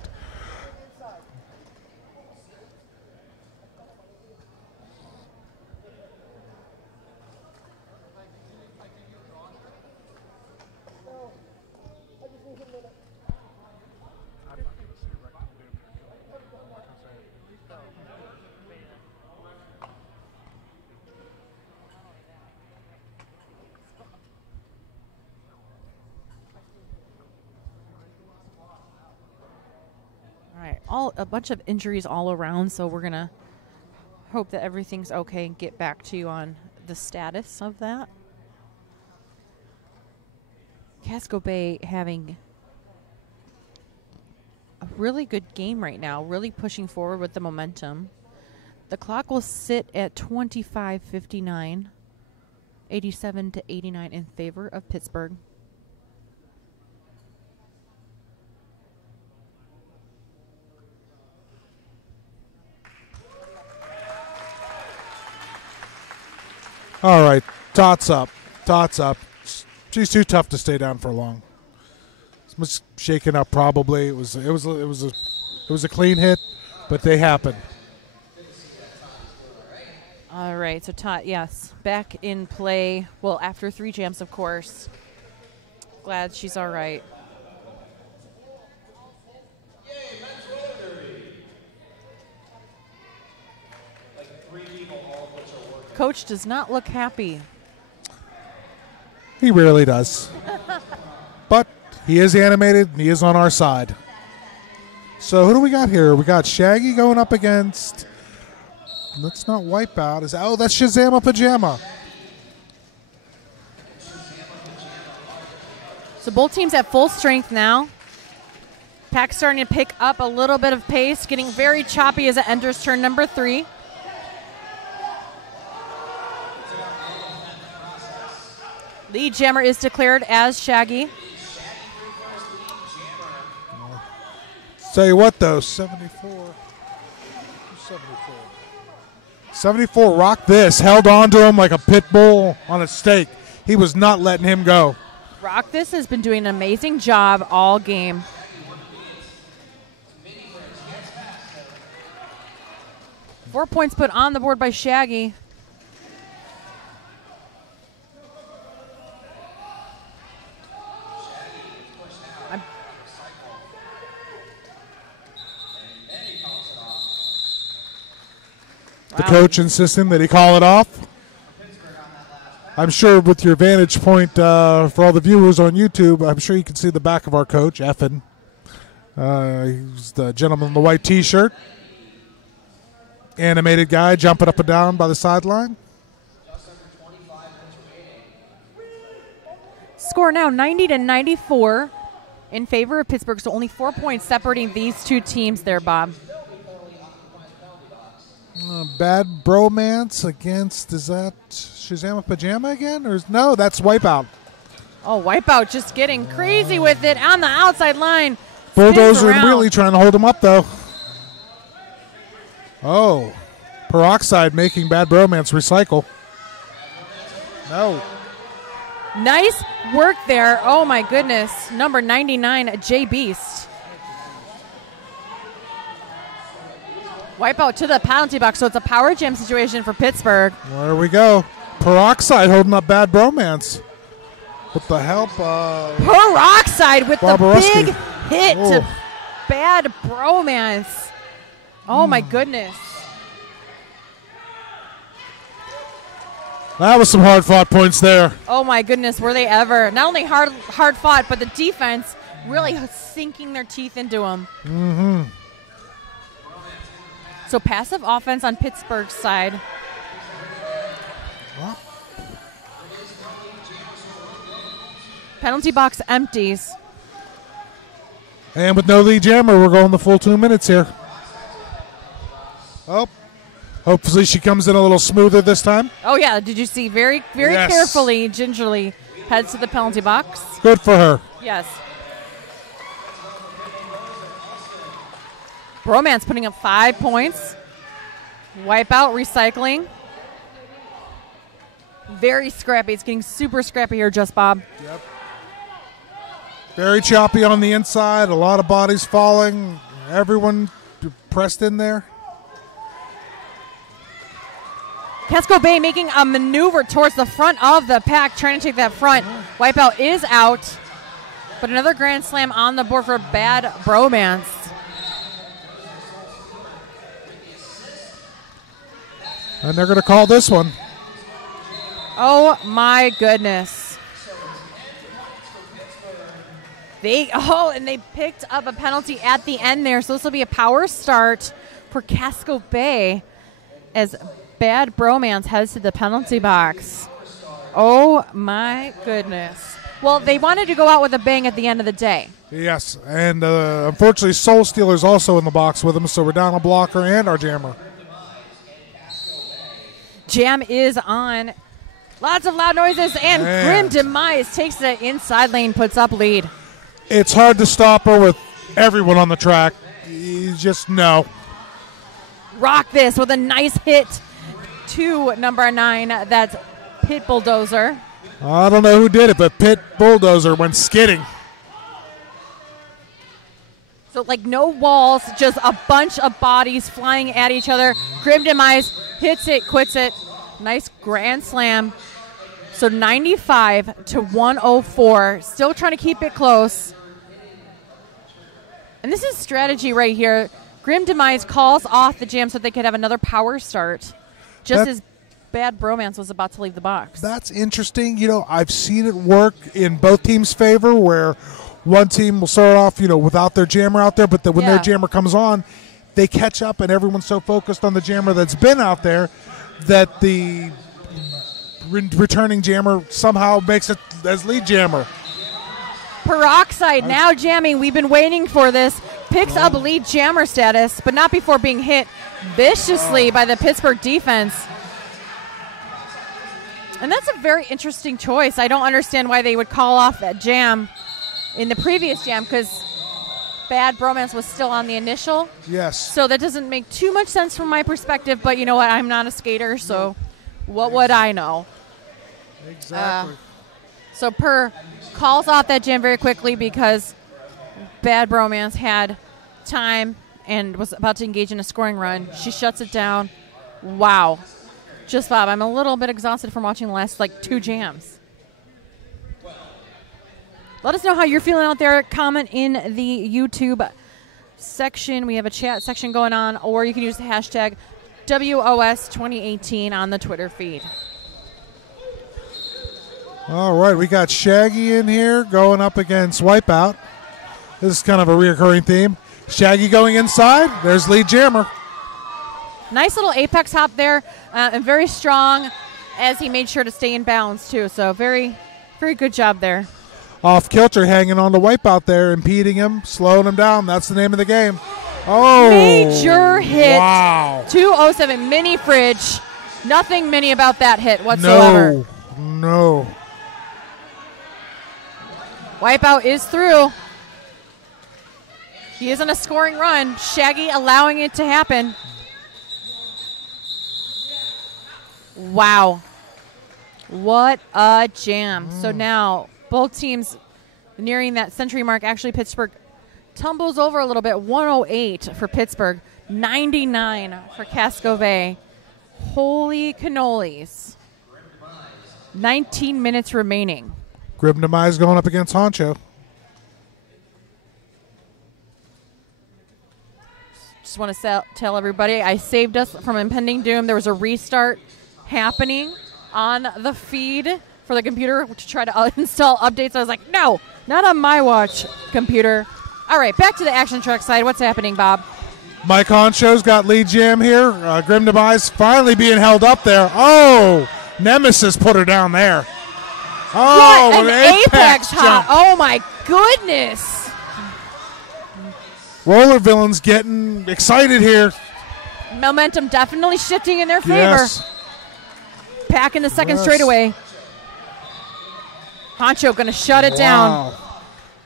A bunch of injuries all around, so we're gonna hope that everything's okay and get back to you on the status of that. Casco Bay having a really good game right now, really pushing forward with the momentum. The clock will sit at 25:59, 87-89 in favor of Pittsburgh. All right, Tot's up. Tot's up. She's too tough to stay down for long. Was shaken up probably. It was a clean hit, but they happen. All right, so Tot, yes, back in play. Well, after 3 jams, of course. Glad she's all right. Coach does not look happy. He rarely does. But he is animated, and he is on our side. So who do we got here? We got Shaggy going up against... Let's not wipe out. Oh, that's Shazama Pajama. So both teams at full strength now. Pack starting to pick up a little bit of pace, getting very choppy as it enters turn number 3. Lead jammer is declared as Shaggy. Tell you what, though, 74. 74 rocked this, held on to him like a pit bull on a stake. He was not letting him go. Rock This has been doing an amazing job all game. Four points put on the board by Shaggy. The coach insisting that he call it off. I'm sure with your vantage point for all the viewers on YouTube, I'm sure you can see the back of our coach, Effin. He's the gentleman in the white T-shirt. Animated guy jumping up and down by the sideline. Score now 90-94 in favor of Pittsburgh, so only 4 points separating these two teams there, Bob. Bad bromance against, is that Shazama Pajama again? Or no, that's Wipeout. Oh, Wipeout just getting crazy with it on the outside line. Bulldozer and Wheelie trying to hold him up, though. Oh, Peroxide making Bad Bromance recycle. No. Nice work there. Oh, my goodness. Number 99, Jay Beast. Wipeout to the penalty box, so it's a power jam situation for Pittsburgh. There we go. Peroxide holding up Bad Bromance. With the help of Peroxide with Barbaroski. the big hit to Bad Bromance. Oh, my goodness. That was some hard-fought points there. Oh, my goodness, were they ever. Not only hard fought, but the defense really sinking their teeth into them. Mm-hmm. So passive offense on Pittsburgh's side. Penalty box empties. And with no lead jammer, we're going the full 2 minutes here. Oh, hopefully she comes in a little smoother this time. Oh, yeah. Did you see? Very Yes. carefully, gingerly heads to the penalty box. Good for her. Yes. Bromance putting up 5 points. Wipeout recycling. Very scrappy. It's getting super scrappy here, Just Bob. Yep. Very choppy on the inside. A lot of bodies falling. Everyone pressed in there. Casco Bay making a maneuver towards the front of the pack, trying to take that front. Wipeout is out. But another grand slam on the board for Bad Bromance. And they're going to call this one. Oh, my goodness. And they picked up a penalty at the end there, so this will be a power start for Casco Bay as Bad Bromance heads to the penalty box. Oh, my goodness. Well, they wanted to go out with a bang at the end of the day. Yes, and unfortunately Soul Stealer's also in the box with them, so we're down a blocker and our jammer. Jam is on. Lots of loud noises, and Grim Demise takes the inside lane, puts up lead. It's hard to stop her with everyone on the track. You just know. Rock This with a nice hit to number 9. That's Pit Bulldozer. I don't know who did it, but Pit Bulldozer went skidding. So, like, no walls, just a bunch of bodies flying at each other. Grim Demise hits it, quits it. Nice grand slam. So 95-104. Still trying to keep it close. And this is strategy right here. Grim Demise calls off the jam so they could have another power start. Just as Bad Bromance was about to leave the box. That's interesting. You know, I've seen it work in both teams' favor where one team will start off, you know, without their jammer out there, but then when their jammer comes on, they catch up and everyone's so focused on the jammer that's been out there that the returning jammer somehow makes it as lead jammer. Peroxide now jamming. We've been waiting for this. Picks up lead jammer status, but not before being hit viciously by the Pittsburgh defense. And that's a very interesting choice. I don't understand why they would call off that jam in the previous jam, because Bad Bromance was still on the initial. Yes. So that doesn't make too much sense from my perspective, but you know what? I'm not a skater, so what would I know? Exactly. So Per calls off that jam very quickly because Bad Bromance had time and was about to engage in a scoring run. She shuts it down. Wow. Just Bob, I'm a little bit exhausted from watching the last, 2 jams. Let us know how you're feeling out there. Comment in the YouTube section. We have a chat section going on, or you can use the hashtag WOS2018 on the Twitter feed. All right, we got Shaggy in here going up against Wipeout. This is kind of a reoccurring theme. Shaggy going inside. There's lead jammer. Nice little apex hop there, and very strong as he made sure to stay in bounds, too. So very, very good job there. Off kilter, hanging on the Wipeout there, impeding him, slowing him down. That's the name of the game. Oh. Major hit. Wow. 207 mini fridge. Nothing mini about that hit whatsoever. No. Wipeout is through. He is on a scoring run. Shaggy allowing it to happen. Wow. What a jam. So now both teams nearing that century mark. Actually, Pittsburgh tumbles over a little bit. 108 for Pittsburgh. 99 for Casco Bay. Holy cannolis. 19 minutes remaining. Grim Demise going up against Honcho. Just want to tell everybody I saved us from impending doom. There was a restart happening on the feed for the computer to try to install updates. I was like, no, not on my watch, computer. All right, back to the action truck side. What's happening, Bob? Mike Honcho's got lead jam here. Grim Demise finally being held up there. Oh, Nemesis put her down there. Oh, what an apex hop. jump. Oh, my goodness. Roller Villains getting excited here. Momentum definitely shifting in their favor. Yes. Pack in the second straightaway. Honcho going to shut it down.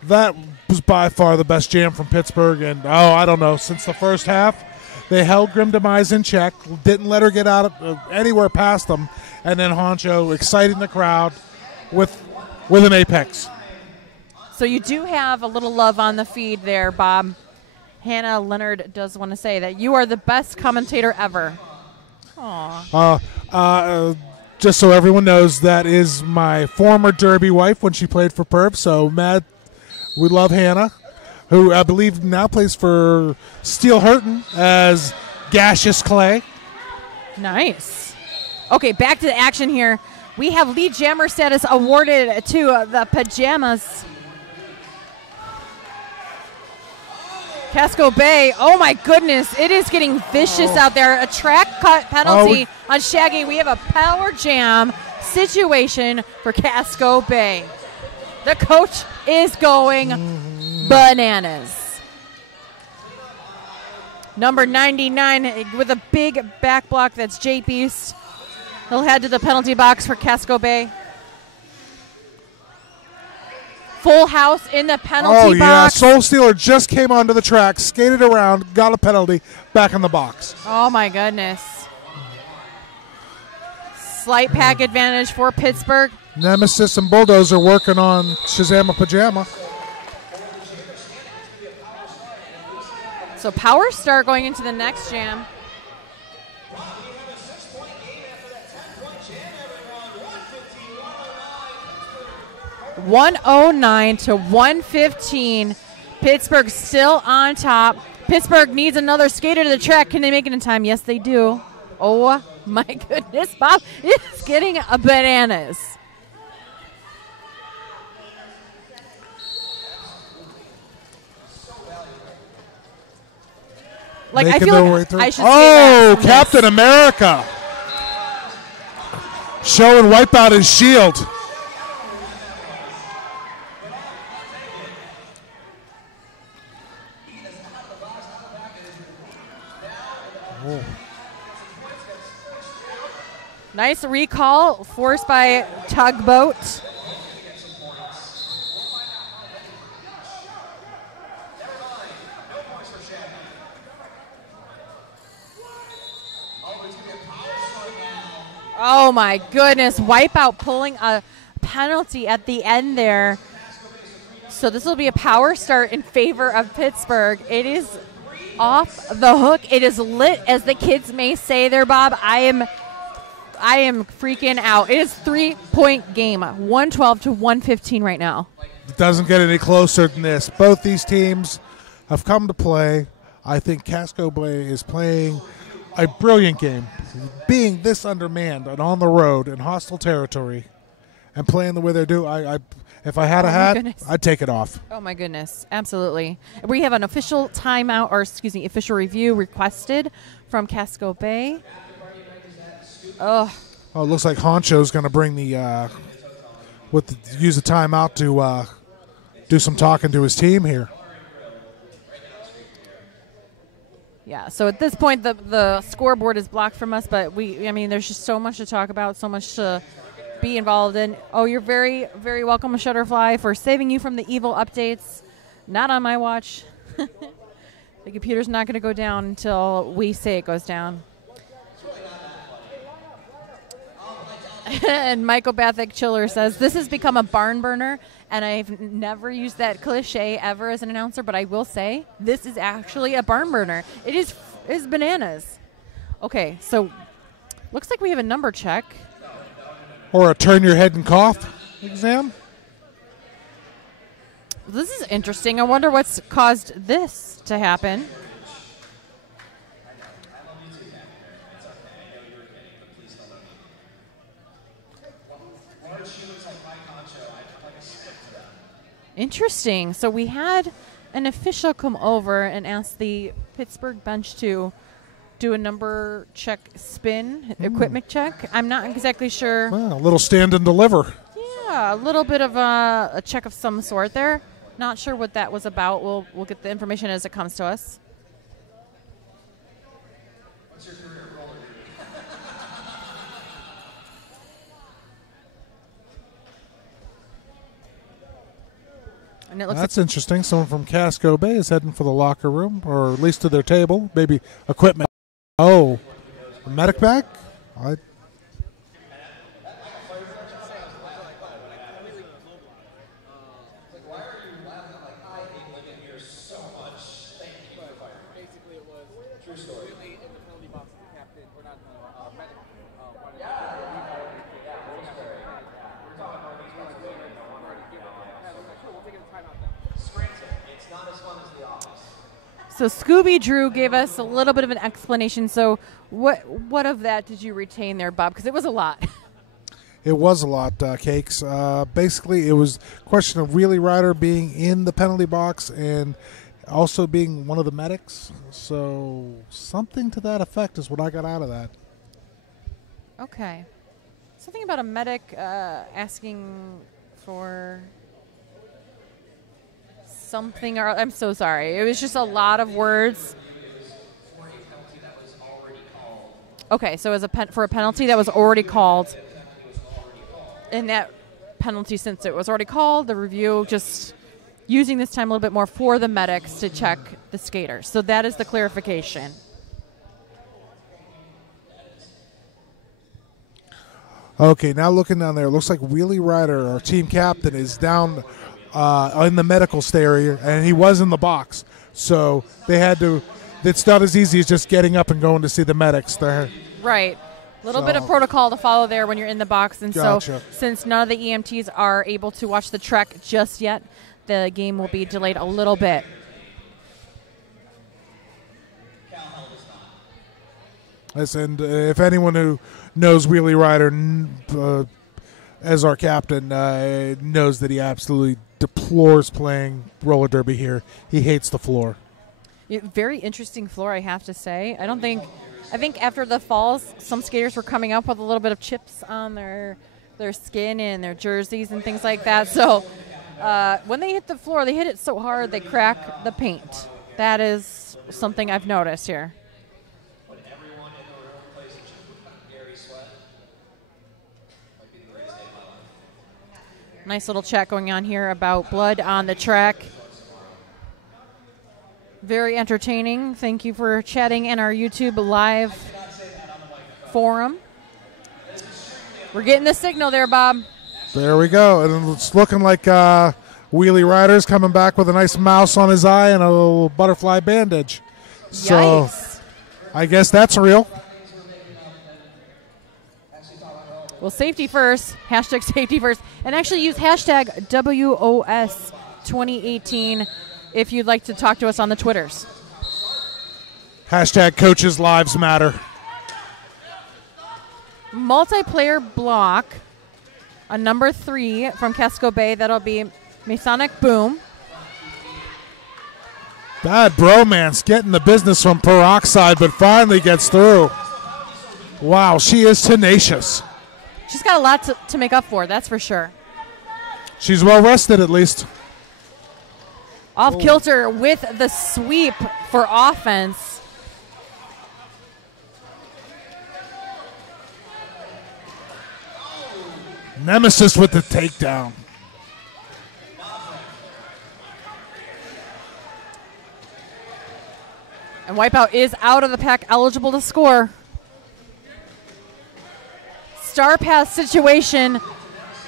That was by far the best jam from Pittsburgh. And, I don't know, since the first half, they held Grim Demise in check, didn't let her get out of anywhere past them. And then Honcho exciting the crowd with an apex. So you do have a little love on the feed there, Bob. Hannah Leonard does want to say that you are the best commentator ever. Aww. Just so everyone knows, that is my former Derby wife when she played for Perv. So, Matt, we love Hannah, who I believe now plays for Steel Hurton as Gaseous Clay. Nice. Okay, back to the action here. We have lead jammer status awarded to the Pajamas. Casco Bay, oh my goodness, it is getting vicious out there. A track cut penalty on Shaggy. We have a power jam situation for Casco Bay. The coach is going bananas. Number 99 with a big back block, that's Jay Beast. He'll head to the penalty box for Casco Bay. Full house in the penalty box. Soul Stealer just came onto the track, skated around, got a penalty, back in the box. Oh, my goodness. Slight pack advantage for Pittsburgh. Nemesis and Bulldozer working on Shazama Pajama. So power start going into the next jam. 109 to 115. Pittsburgh still on top. Pittsburgh needs another skater to the track. Can they make it in time? Yes, they do. Oh, my goodness. Bob is getting a bananas. Like, I feel like I should Oh, Captain America. Showing Wipeout his shield. Oh. Nice recall forced by Tugboat. Oh my goodness, Wipeout pulling a penalty at the end there. So this will be a power start in favor of Pittsburgh. It is off the hook. It is lit, as the kids may say there, Bob. I am freaking out. It is 3-point game, 112 to 115 right now. It doesn't get any closer than this. Both these teams have come to play. I think Casco Bay is playing a brilliant game. Being this undermanned and on the road in hostile territory and playing the way they do, if I had a hat, I'd take it off. Oh, my goodness. Absolutely. We have an official timeout, or excuse me, official review requested from Casco Bay. Oh, it looks like Honcho's going to bring use the timeout to do some talking to his team here. yeah. So at this point, the scoreboard is blocked from us, but there's just so much to talk about, so much to be involved in. Oh, you're very, very welcome, Shutterfly, for saving you from the evil updates. Not on my watch. The computer's not going to go down until we say it goes down. And Michael Bathick Chiller says, this has become a barn burner, and I've never used that cliche ever as an announcer, but I will say this is actually a barn burner. It is bananas. Okay, so looks like we have a number check. Or a turn your head and cough exam. This is interesting. I wonder what's caused this to happen. Interesting. So we had an official come over and ask the Pittsburgh bench to do a number check spin, equipment check. I'm not exactly sure. Well, a little stand and deliver. Yeah, a little bit of a check of some sort there. Not sure what that was about. We'll get the information as it comes to us. What's your career roller? And it looks That's interesting. Someone from Casco Bay is heading for the locker room, or at least to their table. Maybe equipment. Oh, a medic bag? So Scooby Drew gave us a little bit of an explanation. So what of that did you retain there, Bob? Because it was a lot. It was a lot, Cakes. Basically, it was a question of Wheelie Rider being in the penalty box and also being one of the medics. So something to that effect is what I got out of that. Okay. Something about a medic asking for something, or I'm so sorry. It was just a lot of words. Okay, so as for a penalty that was already called, and that penalty, since it was already called, the review just using this time a little bit more for the medics to check the skaters. So that is the clarification. Okay, now looking down there, it looks like Wheelie Rider, our team captain, is down in the medical area, and he was in the box. So they had to, it's not as easy as just getting up and going to see the medics there. Right. A little bit of protocol to follow there when you're in the box. And Gotcha. So since none of the EMTs are able to watch the trek just yet, the game will be delayed a little bit. And if anyone who knows Wheelie Rider as our captain knows that he absolutely deplores playing roller derby here. He hates the floor. Very interesting floor, I have to say. I think after the falls, some skaters were coming up with a little bit of chips on their skin and their jerseys and things like that. So when they hit the floor, they hit it so hard they crack the paint. That is something I've noticed here. Nice little chat going on here about blood on the track. Very entertaining. Thank you for chatting in our YouTube live forum. We're getting the signal there, Bob. There we go. And it's looking like Wheelie Rider's coming back with a nice mouse on his eye and a little butterfly bandage. So Yikes. I guess that's real. Well, safety first. Hashtag safety first. And actually use hashtag WOS 2018 if you'd like to talk to us on the Twitters. Hashtag coaches' lives matter. Multiplayer block, a number 3 from Casco Bay. That'll be Masonic Boom. Bad bromance getting the business from Peroxide, but finally gets through. Wow, she is tenacious. She's got a lot to make up for, that's for sure. She's well rested at least. Off kilter with the sweep for offense. Nemesis with the takedown. And Wipeout is out of the pack, eligible to score. Star pass situation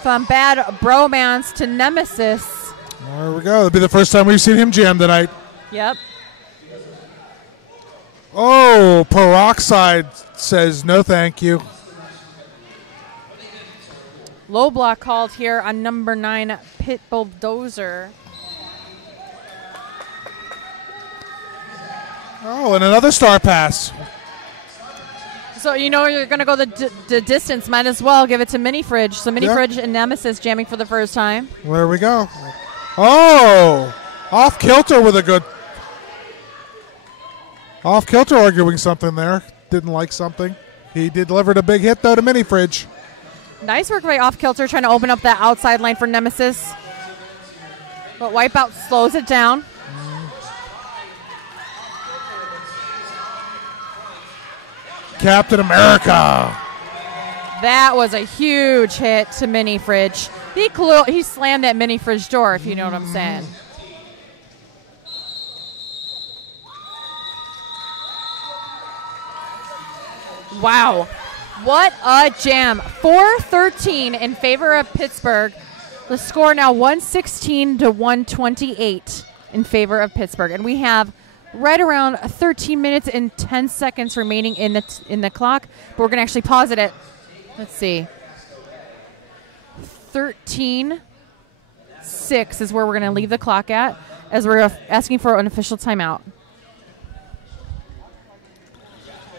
from bad bromance to Nemesis. There we go. It'll be the first time we've seen him jam tonight. Yep. Oh, Peroxide says no thank you. Low block called here on number 9, Pit Bulldozer. Oh, and another star pass. So you know you're going to go the distance. Might as well give it to Mini Fridge. So Mini Fridge and Nemesis jamming for the first time. There we go. Oh, off kilter with a good. Off kilter arguing something there. Didn't like something. He delivered a big hit though to Mini Fridge. Nice work by Off Kilter trying to open up that outside lane for Nemesis. But Wipeout slows it down. Captain America. That was a huge hit to Mini Fridge. He slammed that Mini Fridge door, if you know what I'm saying. Wow. What a jam. 4-13 in favor of Pittsburgh. The score now 116 to 128 in favor of Pittsburgh. And we have right around 13 minutes and 10 seconds remaining in the clock. But we're going to actually pause it at, let's see, 13:06 is where we're going to leave the clock at, as we're asking for an official timeout.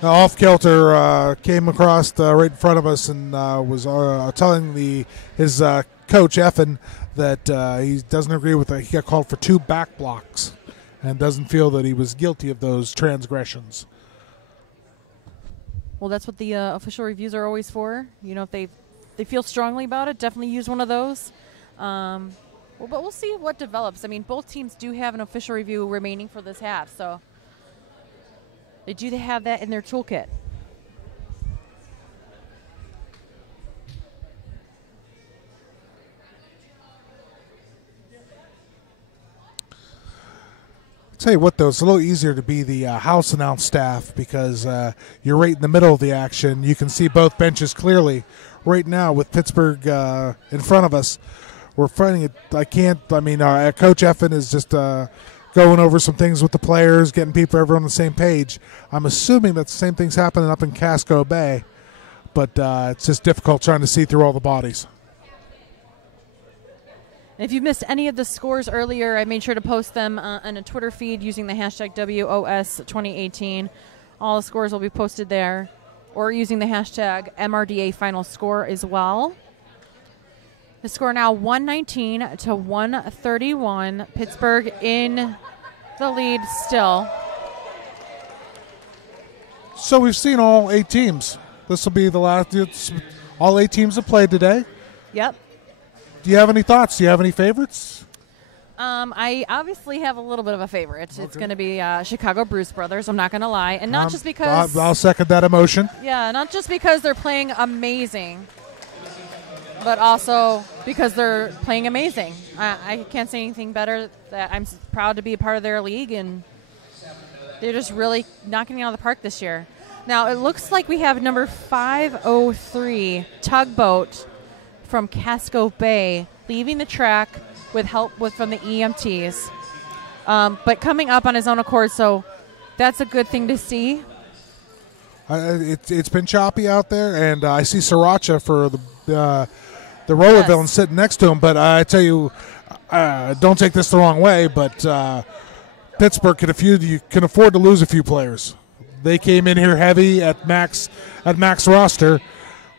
Off kilter came across right in front of us and was telling his coach Effin that he doesn't agree with that. He got called for 2 back blocks and doesn't feel that he was guilty of those transgressions. Well, that's what the official reviews are always for. You know, if they feel strongly about it, definitely use one of those. But we'll see what develops. I mean, both teams do have an official review remaining for this half, so they do have that in their toolkit. Tell you what, though, it's a little easier to be the house announce staff because you're right in the middle of the action. You can see both benches clearly. Right now, with Pittsburgh in front of us, we're finding it. Coach Effin is just going over some things with the players, getting everyone on the same page. I'm assuming that the same thing's happening up in Casco Bay, but it's just difficult trying to see through all the bodies. If you missed any of the scores earlier, I made sure to post them on a Twitter feed using the hashtag WOS 2018. All the scores will be posted there, or using the hashtag MRDA final score as well. The score now 119 to 131. Pittsburgh in the lead still. So we've seen all 8 teams. This will be the last. All 8 teams have played today. Yep. Do you have any thoughts? Do you have any favorites? I obviously have a little bit of a favorite. Okay. It's going to be Chicago Bruce Brothers. I'm not going to lie. And not just because... I'll second that emotion. Yeah, not just because they're playing amazing. but also because they're playing amazing. I can't say anything better. That I'm proud to be a part of their league, and they're just really knocking it out of the park this year. Now, it looks like we have number 503, Tugboat from Casco Bay, leaving the track with help from the EMTs. But coming up on his own accord, so that's a good thing to see. It's been choppy out there, and I see Sriracha for the roller villain sitting next to him. But I tell you, don't take this the wrong way, but Pittsburgh can afford to lose a few players. They came in here heavy at max roster,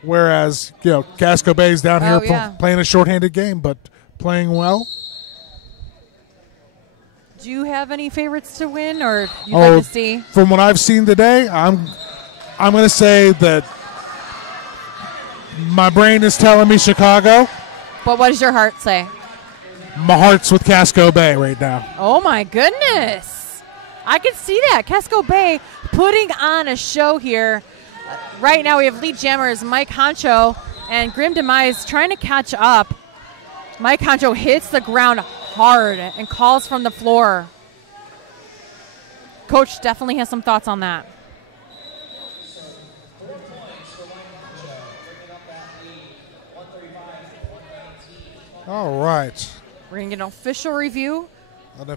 whereas Casco Bay's down here playing a shorthanded game, but playing well. Do you have any favorites to win, or you'd like to see? From what I've seen today, I'm going to say that my brain is telling me Chicago. But what does your heart say? My heart's with Casco Bay right now. Oh, my goodness. I can see that. Casco Bay putting on a show here. Right now we have lead jammers Mike Honcho and Grim Demise trying to catch up. Mike Honcho hits the ground hard and calls from the floor. Coach definitely has some thoughts on that. All right. We're going to get an official review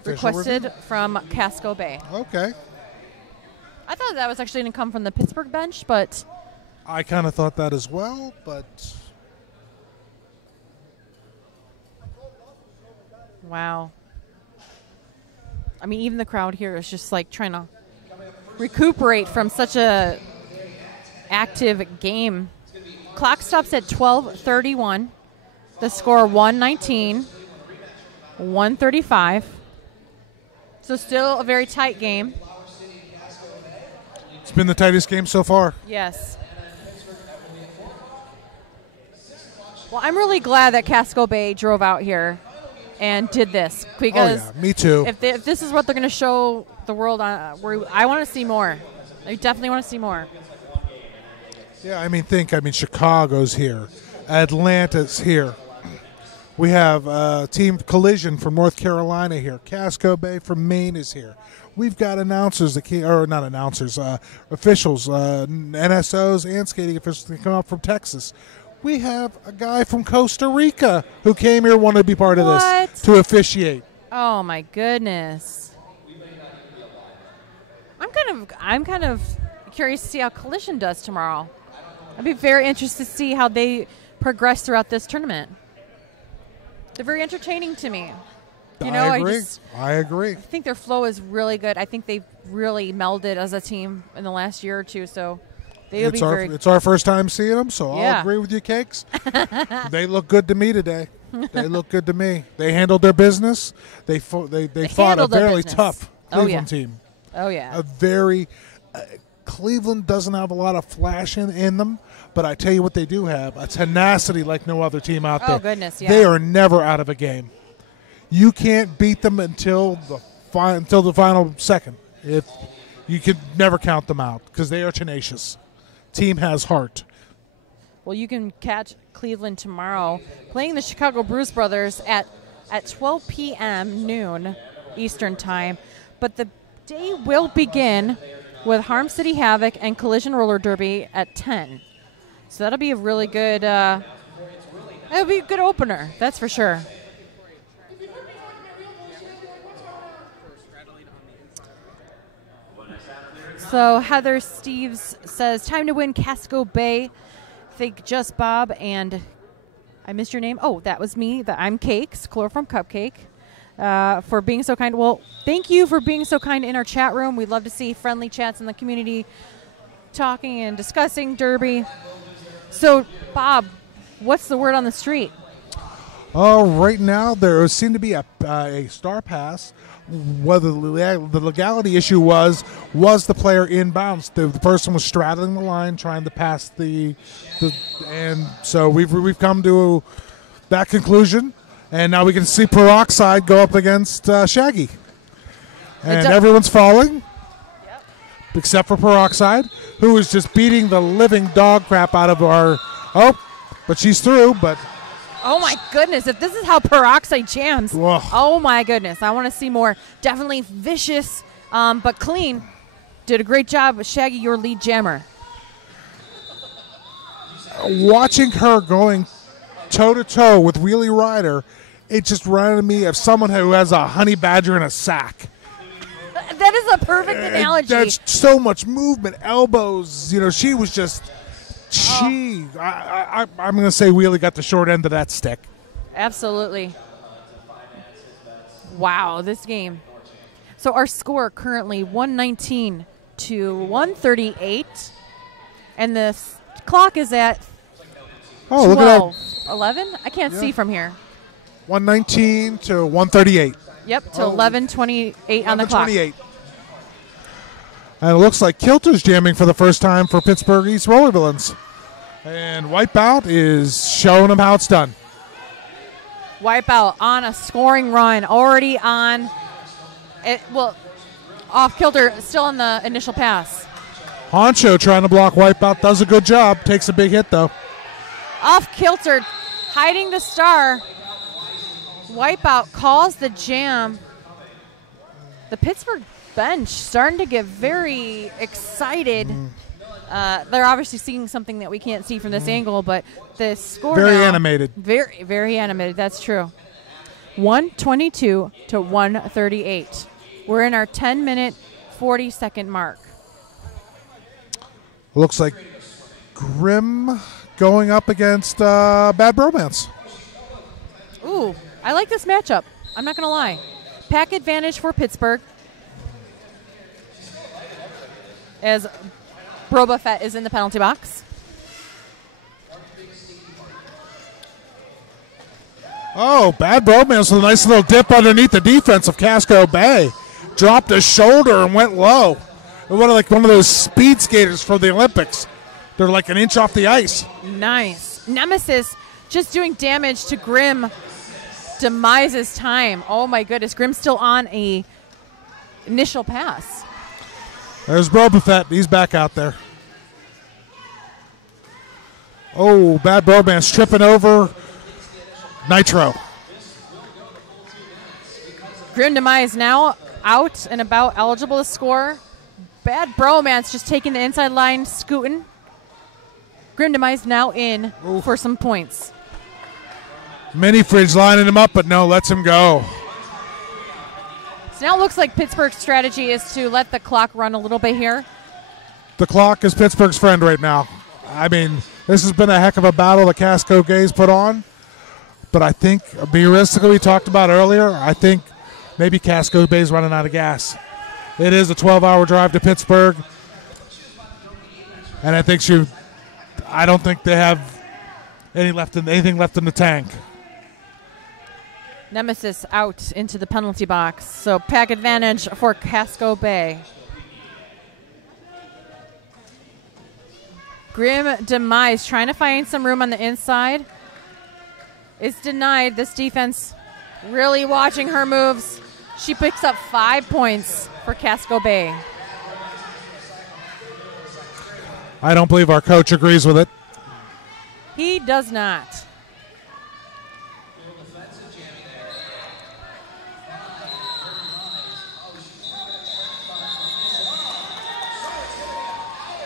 requested from Casco Bay. Okay. I thought that was actually going to come from the Pittsburgh bench, but... I kind of thought that as well, but... Wow. I mean, even the crowd here is just like trying to recuperate from such a active game. Clock stops at 12:31. The score 119, 135. So still a very tight game. It's been the tightest game so far. Yes. Well, I'm really glad that Casco Bay drove out here and did this, because me too. If this is what they're going to show the world, I want to see more. I definitely want to see more. Yeah, I mean, Chicago's here. Atlanta's here. We have Team Collision from North Carolina here. Casco Bay from Maine is here. We've got announcers officials, NSOs and skating officials that come up from Texas. We have a guy from Costa Rica who came here, wanted to be part of this, to officiate. Oh my goodness! I'm kind of curious to see how Collision does tomorrow. I'd be very interested to see how they progress throughout this tournament. They're very entertaining to me. I agree. I think their flow is really good. I think they've really melded as a team in the last year or two. So they'll be very. It's our first time seeing them, so I'll agree with you, Cakes. They look good to me today. They look good to me. They handled their business. They fought a very tough Cleveland team. Oh yeah. A very Cleveland doesn't have a lot of flash in them, but I tell you what they do have: a tenacity like no other team out there. Oh goodness, yeah. They are never out of a game. You can't beat them until the final second. You could never count them out because they are tenacious. Team has heart. Well, you can catch Cleveland tomorrow playing the Chicago Bruce Brothers at 12 p.m. noon Eastern time. But the day will begin with Harm City Havoc and Collision Roller Derby at 10. So that'll be a really good. It'll be a good opener. That's for sure. So Heather Steves says, time to win Casco Bay. Think Just Bob and I missed your name. Oh, that was me. I'm Cakes, Chloroform Cupcake, for being so kind. Well, thank you for being so kind in our chat room. We'd love to see friendly chats in the community talking and discussing Derby. So, Bob, what's the word on the street? Right now, there seemed to be a star pass. Whether the legality issue was the player inbounds. The person was straddling the line trying to pass and so we've come to that conclusion, and now we can see Peroxide go up against Shaggy, and everyone's falling, except for Peroxide, who is just beating the living dog crap out of but she's through. But Oh, my goodness. If this is how Peroxide jams, Whoa. oh, my goodness. I want to see more. Definitely vicious, but clean. Did a great job, Shaggy, your lead jammer. Watching her going toe-to-toe with Wheelie Rider, it just reminded me of someone who has a honey badger in a sack. That is a perfect analogy. That's so much movement, elbows. You know, she was just, I'm going to say Wheelie got the short end of that stick. Absolutely. Wow, this game. So our score currently 119 to 138. And the clock is at 12, look at that. 11? I can't see from here. 119 to 138. Yep, to 11:28 on the clock. 11:28. And it looks like Kilter's jamming for the first time for Pittsburgh East Roller Villains. And Wipeout is showing them how it's done. Wipeout on a scoring run, already on. Off Kilter, still on the initial pass. Honcho trying to block Wipeout, does a good job. Takes a big hit, though. Off Kilter, hiding the star. Wipeout calls the jam. The Pittsburgh bench starting to get very excited. They're obviously seeing something that we can't see from this angle, but the score Very now, animated. Very, very animated. That's true. 122 to 138. We're in our 10-minute, 40-second mark. Looks like Grimm going up against Bad Bromance. Ooh, I like this matchup. I'm not going to lie. Pack advantage for Pittsburgh. As Broba Fett is in the penalty box. Oh, Bad Bromance with a nice little dip underneath the defense of Casco Bay. Dropped his shoulder and went low. One of those speed skaters from the Olympics. They're like an inch off the ice. Nice. Nemesis just doing damage to Grimm. Demises time. Oh my goodness. Grimm's still on a initial pass. There's Boba Fett. He's back out there. Oh, Bad Bromance tripping over Nitro. Grimm Demise now out and about, eligible to score. Bad Bromance just taking the inside line, scooting. Grimm Demise now in for some points. Mini Fridge lining him up, but no, lets him go. So now it looks like Pittsburgh's strategy is to let the clock run a little bit here. The clock is Pittsburgh's friend right now. I mean, this has been a heck of a battle the Casco Gays put on. But I think, realistically, we talked about earlier, I think maybe Casco Bay's running out of gas. It is a 12-hour drive to Pittsburgh. And I don't think they have anything left in the tank. Nemesis out into the penalty box. So pack advantage for Casco Bay. Grimm Demise trying to find some room on the inside. Is denied. This defense really watching her moves. She picks up 5 points for Casco Bay. I don't believe our coach agrees with it. He does not.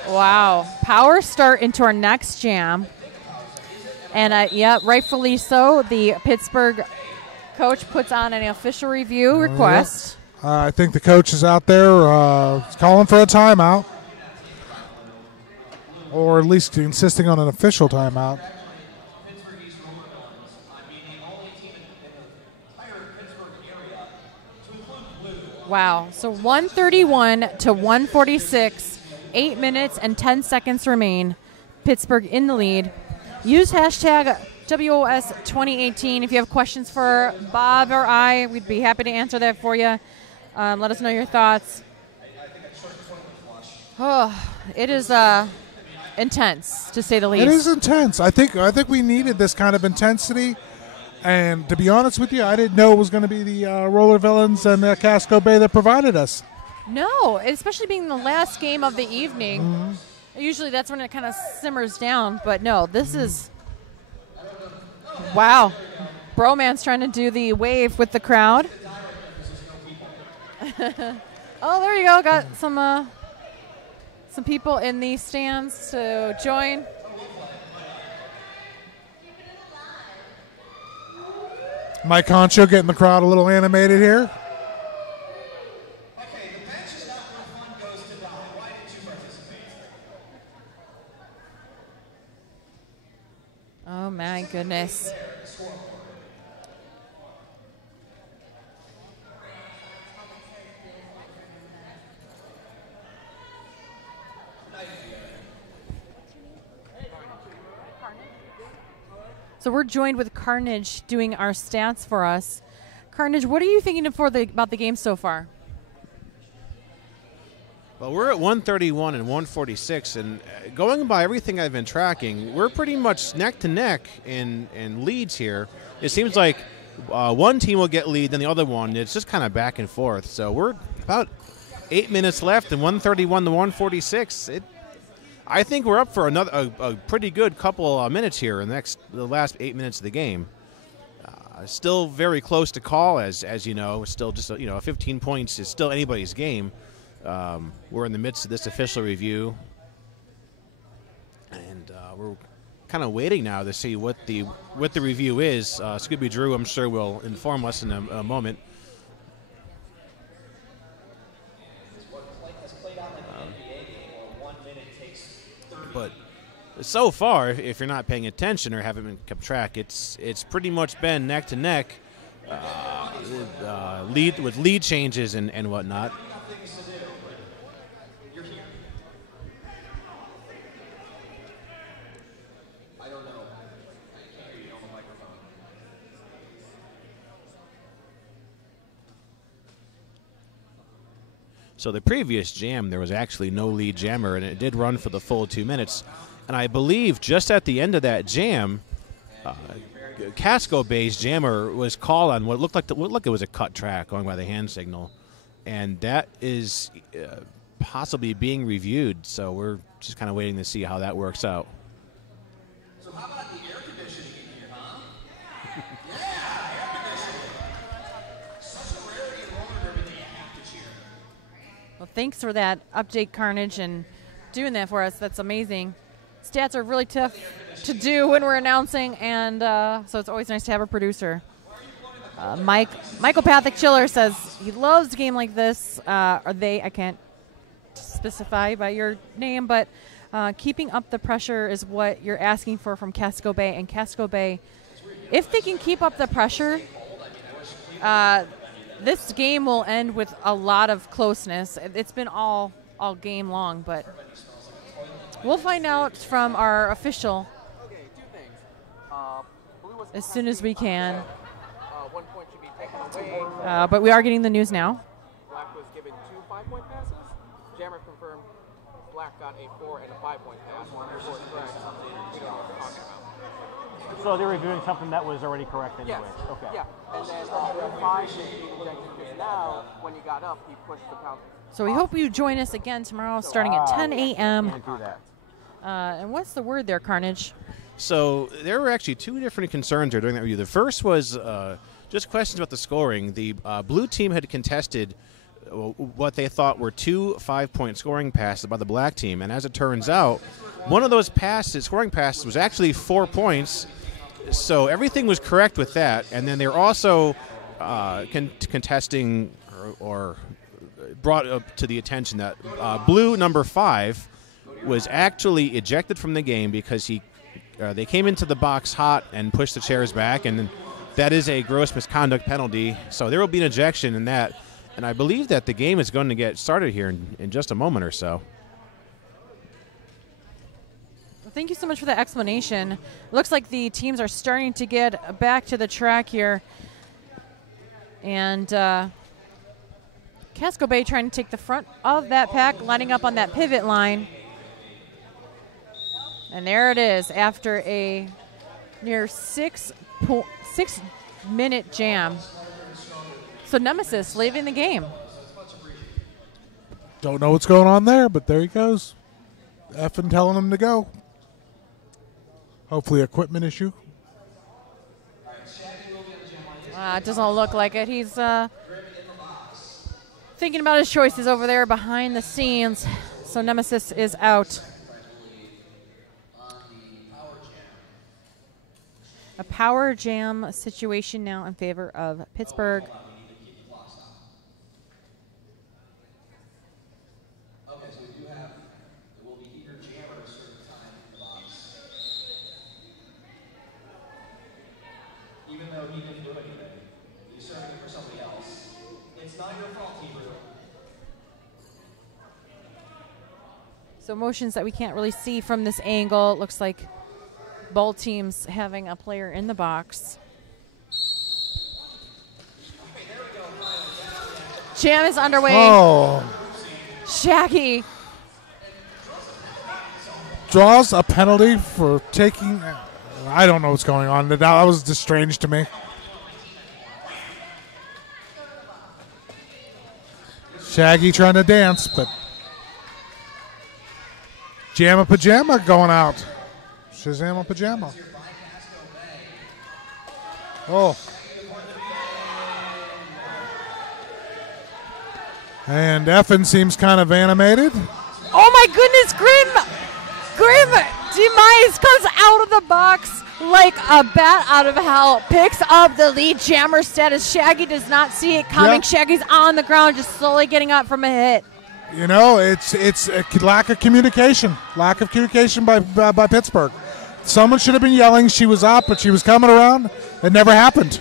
Wow. Power start into our next jam. And, rightfully so, the Pittsburgh coach puts on an official review request. I think the coach is out there calling for a timeout. Or at least insisting on an official timeout. Wow. So 131 to 146. 8 minutes and 10 seconds remain. Pittsburgh in the lead. Use hashtag WOS2018 if you have questions for Bob or I. We'd be happy to answer that for you. Let us know your thoughts. Oh, it is intense, to say the least. It is intense. I think we needed this kind of intensity. And to be honest with you, I didn't know it was going to be the Roller Villains and Casco Bay that provided us. No, especially being the last game of the evening. Mm-hmm. Usually that's when it kind of simmers down. But no, this is Wow. Broman's trying to do the wave with the crowd. Oh, there you go. Got some people in the stands to join. Mike Concho getting the crowd a little animated here. Okay, the bench is not where fun goes to die. Why did you participate? Oh, my goodness. So we're joined with Carnage doing our stats for us. Carnage, what are you thinking about the game so far? Well, we're at 131 and 146, and going by everything I've been tracking, we're pretty much neck to neck in leads here. It seems like one team will get lead, then the other one. It's just kind of back and forth. So we're about 8 minutes left, and 131 to 146. I think we're up for a pretty good couple minutes here in the last 8 minutes of the game. Still very close to call, as you know. Still just 15 points is still anybody's game. We're in the midst of this official review, and we're kind of waiting now to see what the review is. Scooby Drew, I'm sure, will inform us in a moment. But so far, if you're not paying attention or haven't been kept track, it's pretty much been neck to neck, with lead changes and whatnot. So the previous jam, there was actually no lead jammer, and it did run for the full 2 minutes. And I believe just at the end of that jam, Casco Bay's jammer was called on what looked like it was a cut track going by the hand signal, and that is possibly being reviewed. So we're just kind of waiting to see how that works out. So how about the air conditioning in here, huh? Yeah, air conditioning. Such a rarity in roller derby that you have to cheer. Well, thanks for that update, Carnage, and doing that for us. That's amazing. Stats are really tough to do when we're announcing, and so it's always nice to have a producer. Michael Pathic Chiller says he loves a game like this. I can't specify by your name, but keeping up the pressure is what you're asking for from Casco Bay. And Casco Bay, if they can keep up the pressure, this game will end with a lot of closeness. It's been all game long, but we'll find out from our official as soon as we can. 1 point should be taken away. But we are getting the news now. Black was given 2 5-point passes. Jammer confirmed Black got a 4 and a 5-point pass. Therefore, it's correct. We don't know what they're talking about. So they're reviewing something that was already correct anyway. Yes. Okay. Yeah. And then the 5 is being rejected because now, when he got up, he pushed the pound. So we hope you join us again tomorrow starting at 10 a.m. Can't do that. And what's the word there, Carnage? So there were actually 2 different concerns during that review. The first was just questions about the scoring. The blue team had contested what they thought were 2 5-point scoring passes by the black team, and as it turns out, one of those scoring passes, was actually 4 points. So everything was correct with that, and then they're also contesting or brought up to the attention that blue number 5 was actually ejected from the game because they came into the box hot and pushed the chairs back, and that is a gross misconduct penalty. So there will be an ejection in that, and I believe that the game is going to get started here in just a moment or so. Well, thank you so much for that explanation. Looks like the teams are starting to get back to the track here, and Casco Bay trying to take the front of that pack, lining up on that pivot line. And there it is after a near 6-minute jam. So Nemesis leaving the game. Don't know what's going on there, but there he goes. Effing telling him to go. Hopefully equipment issue. It doesn't look like it. He's thinking about his choices over there behind the scenes. So Nemesis is out. A power jam situation now in favor of Pittsburgh. Okay, so we do have, there will be either jam or a certain time in the box. Even though he didn't do anything, he's serving it for somebody else. It's not your fault, Hebrew. So motions that we can't really see from this angle. It looks like both teams having a player in the box. Jam is underway. Oh. Shaggy Draws a penalty for taking. I don't know what's going on. That was just strange to me. Shaggy trying to dance, but Jamma Pajama going out. Shazam Pajama. Oh. And Effin seems kind of animated. Oh my goodness, Grim Demise comes out of the box like a bat out of hell. Picks up the lead jammer status. Shaggy does not see it coming. Yep. Shaggy's on the ground, just slowly getting up from a hit. You know, it's a lack of communication. Lack of communication by Pittsburgh. Someone should have been yelling. She was up, but she was coming around. It never happened.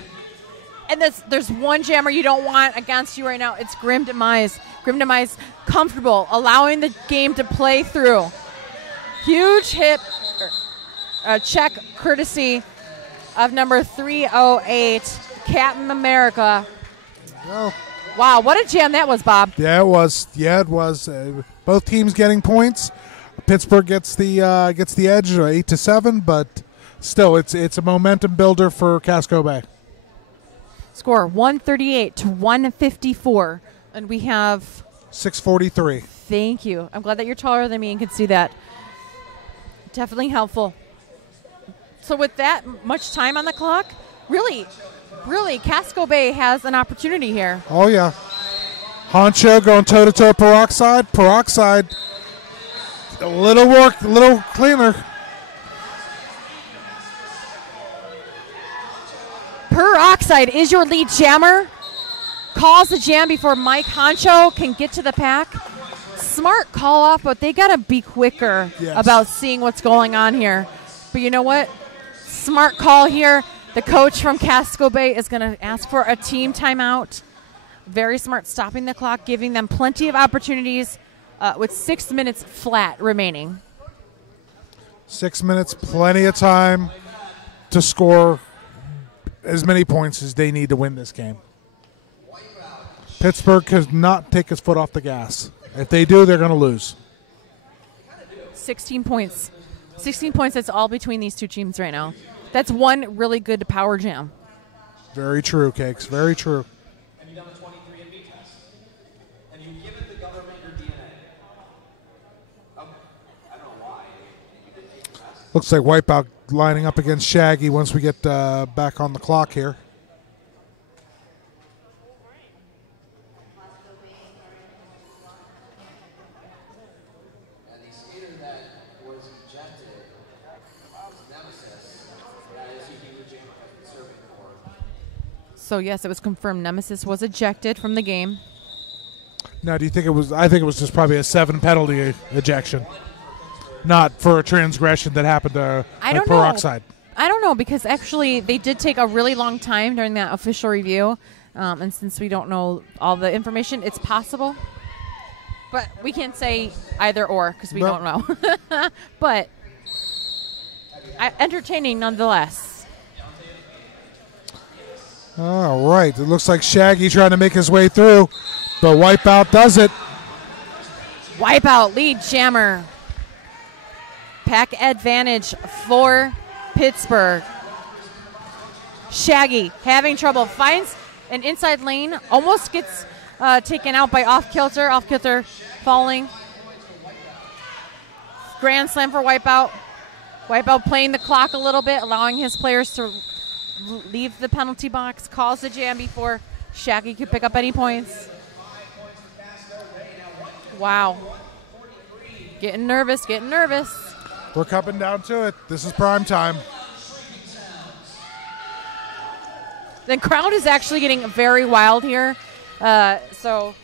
And there's one jammer you don't want against you right now. It's Grim Demise. Grim Demise comfortable, allowing the game to play through. Huge hit, check courtesy of number 308, Captain America. Well, wow, what a jam that was, Bob. yeah, it was. Yeah, it was. Both teams getting points. Pittsburgh gets the edge, 8-7, but still, it's a momentum builder for Casco Bay. Score 138-154, and we have 6:43. Thank you. I'm glad that you're taller than me and can see that. Definitely helpful. So with that much time on the clock, really, Casco Bay has an opportunity here. Oh yeah, Honcho going toe-to-toe Peroxide. Peroxide, a little cleaner. Peroxide is your lead jammer. Calls the jam before Mike Honcho can get to the pack. Smart call off, but they got to be quicker about seeing what's going on here. But you know what? Smart call here. The coach from Casco Bay is going to ask for a team timeout. Very smart, stopping the clock, giving them plenty of opportunities with 6 minutes flat remaining. 6 minutes, plenty of time to score as many points as they need to win this game. Pittsburgh could not take his foot off the gas. If they do, they're going to lose. 16 points. 16 points, that's all between these two teams right now. That's one really good power jam. Very true, Cakes. Very true. Have you done a 23andMe test? Have you given the government your DNA? Okay. I don't know why you didn't take the test. Looks like Wipeout lining up against Shaggy once we get back on the clock here. And the skater that was ejected was Nemesis. That is who Hebrew Jammer has been serving for. So, yes, it was confirmed Nemesis was ejected from the game. Now, do you think it was? I think it was just probably a 7 penalty ejection, not for a transgression that happened to Peroxide. I don't know, because actually they did take a really long time during that official review. And since we don't know all the information, it's possible. But we can't say either or because we don't know. But entertaining nonetheless. All right. It looks like Shaggy trying to make his way through, but Wipeout does it. Wipeout, lead jammer. Pack advantage for Pittsburgh. Shaggy having trouble. Finds an inside lane. Almost gets taken out by Off Kilter. Off Kilter falling. Grand slam for Wipeout. Wipeout playing the clock a little bit, allowing his players to leave the penalty box, calls the jam before Shaggy could pick up any points. Wow. Getting nervous, getting nervous. We're coming down to it. This is prime time. The crowd is actually getting very wild here. So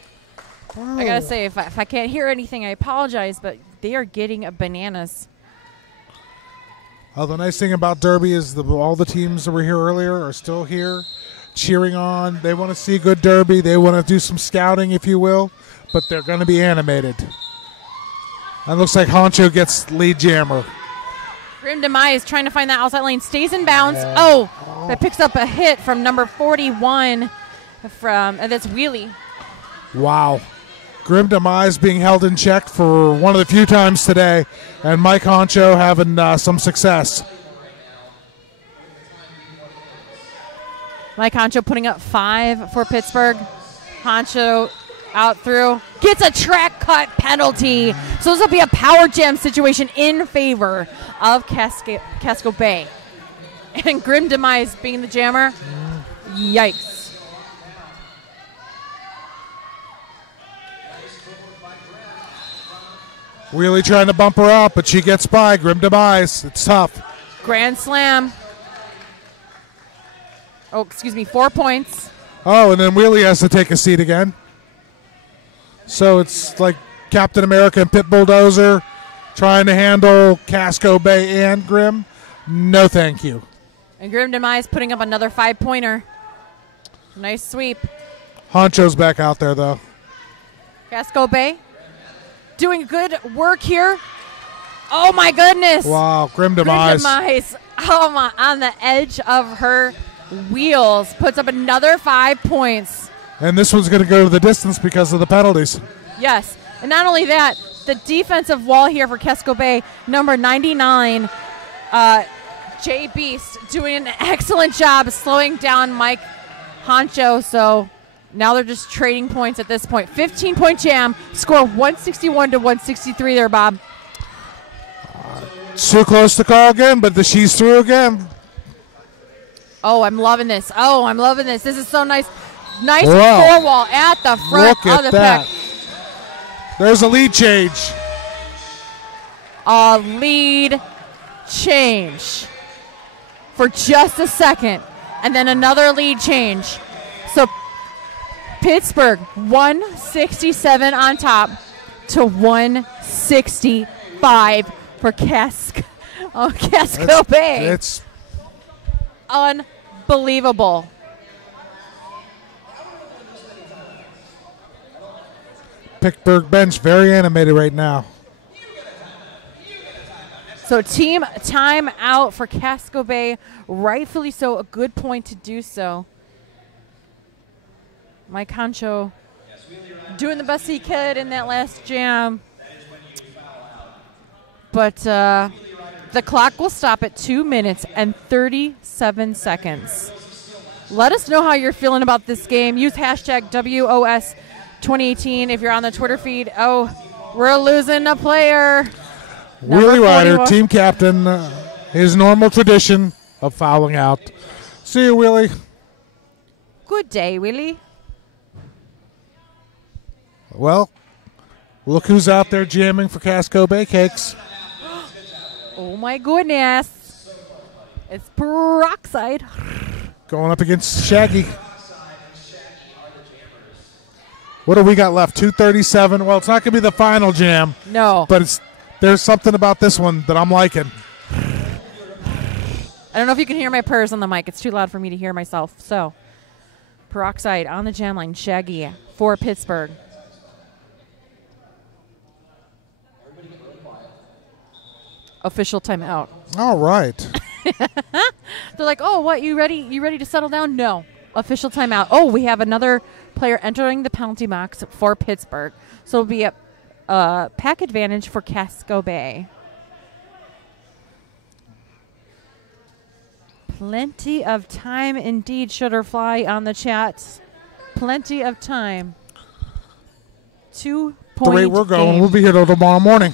I got to say, if I can't hear anything, I apologize, but they are getting bananas. Oh, the nice thing about Derby is all the teams that were here earlier are still here, cheering on. They want to see good Derby. They want to do some scouting, if you will, but they're going to be animated. And it looks like Honcho gets lead jammer. Grim Demise trying to find that outside lane. Stays in bounds. Oh, that picks up a hit from number 41 and that's Wheelie. Wow. Grim Demise being held in check for one of the few times today, and Mike Honcho having some success. Mike Honcho putting up 5 for Pittsburgh. Honcho out through. Gets a track cut penalty. So this will be a power jam situation in favor of Casco Bay. And Grim Demise being the jammer. Yikes. Wheelie trying to bump her out, but she gets by. Grim Demise. It's tough. Grand slam. Oh, excuse me, 4 points. Oh, and then Wheelie has to take a seat again. So it's like Captain America and Pit Bulldozer trying to handle Casco Bay and Grim. No, thank you. And Grim Demise putting up another 5-pointer. Nice sweep. Honcho's back out there, though. Casco Bay doing good work here. Oh, my goodness. Wow, Grim Demise. Grim Demise, oh my, on the edge of her wheels. Puts up another 5 points. And this one's going to go to the distance because of the penalties. Yes. And not only that, the defensive wall here for Casco Bay, number 99, Jay Beast, doing an excellent job slowing down Mike Honcho. So now they're just trading points at this point. 15-point jam, score 161 to 163 there, Bob. Too close to call again, but she's through again. Oh, I'm loving this. Oh, I'm loving this. This is so nice. Nice Wow. 4-wall at the front Look of the at that. pack. There's a lead change. A lead change for just a second. And then another lead change. So Pittsburgh 167 on top to 165 for Casco Bay. It's unbelievable. Pittsburgh bench very animated right now. So team time out for Casco Bay. Rightfully so. A good point to do so. Mike Honcho doing the best he could in that last jam. But the clock will stop at 2 minutes and 37 seconds. Let us know how you're feeling about this game. Use hashtag WOS2018 if you're on the Twitter feed. Oh, we're losing a player. Wheelie Rider, 41. team captain, his normal tradition of fouling out. See you, Wheelie. Good day, Willie. Well, look who's out there jamming for Casco Bay Cakes. Oh, my goodness. It's peroxide. Going up against Shaggy. What do we got left? 2:37. Well, it's not going to be the final jam. No. But there's something about this one that I'm liking. I don't know if you can hear my purrs on the mic. It's too loud for me to hear myself. So, peroxide on the jam line. Shaggy for Pittsburgh. Official timeout. All right. They're like, oh, what, you ready? You ready to settle down? No. Official timeout. Oh, we have another player entering the penalty box for Pittsburgh. So it'll be a pack advantage for Casco Bay. Plenty of time indeed, Shutterfly on the chat. Plenty of time. 2 point The rate we're going, game. we'll be here till tomorrow morning.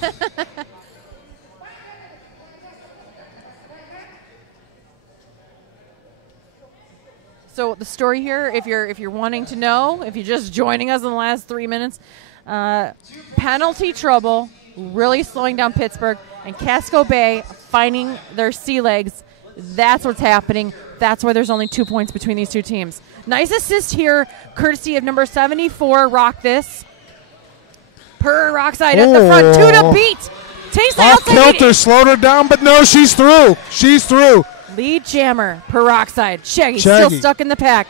So the story here, if you're wanting to know, if you're just joining us in the last 3 minutes, penalty trouble, really slowing down Pittsburgh, and Casco Bay finding their sea legs. That's what's happening. That's why there's only 2 points between these two teams. Nice assist here, courtesy of number 74, Rock This. Peroxide at the front, 2 to beat. Takes the Off outside kilter, lead. slowed her down, but no, she's through. She's through. Lead jammer, Peroxide. Shaggy Shaggy. still stuck in the pack.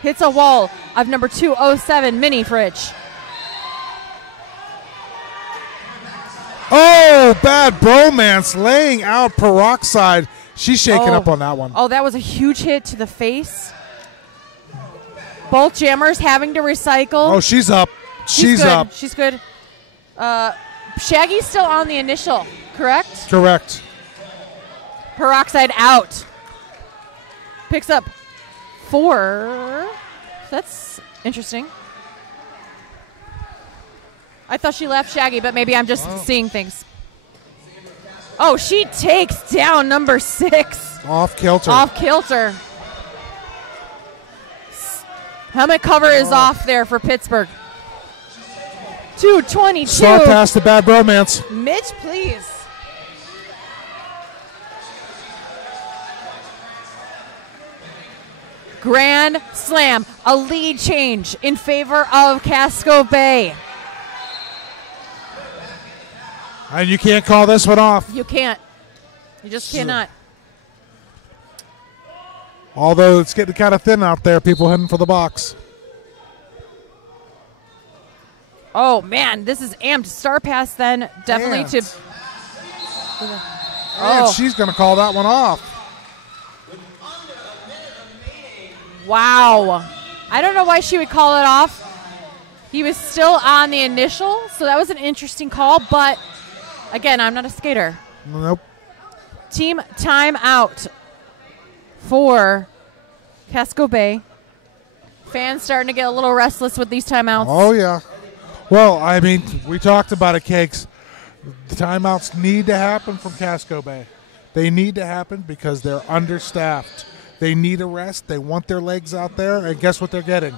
Hits a wall of number 207, Mini Fridge. Oh, bad bromance, laying out Peroxide. She's shaking up on that one. Oh, that was a huge hit to the face. Both jammers having to recycle. Oh, she's up. She's good. up. She's good. Shaggy's still on the initial, correct? Correct. Peroxide out. Picks up 4. That's interesting. I thought she left Shaggy, but maybe I'm just seeing things. Oh, she takes down number 6. Off kilter. Off kilter. Helmet cover is off there for Pittsburgh. 222. Start past the bad bromance. Mitch, please. Grand slam. A lead change in favor of Casco Bay. And you can't call this one off. You can't. You just cannot. Although it's getting kind of thin out there, people heading for the box. Oh, man, this is amped. Star pass then definitely And to... she's going to call that one off. Wow. I don't know why she would call it off. He was still on the initial, so that was an interesting call. But, again, I'm not a skater. Nope. Team timeout for Casco Bay. Fans starting to get a little restless with these timeouts. Oh, yeah. Well, I mean, we talked about it, Cakes. The timeouts need to happen from Casco Bay. They need to happen because they're understaffed. They need a rest. They want their legs out there, and guess what they're getting?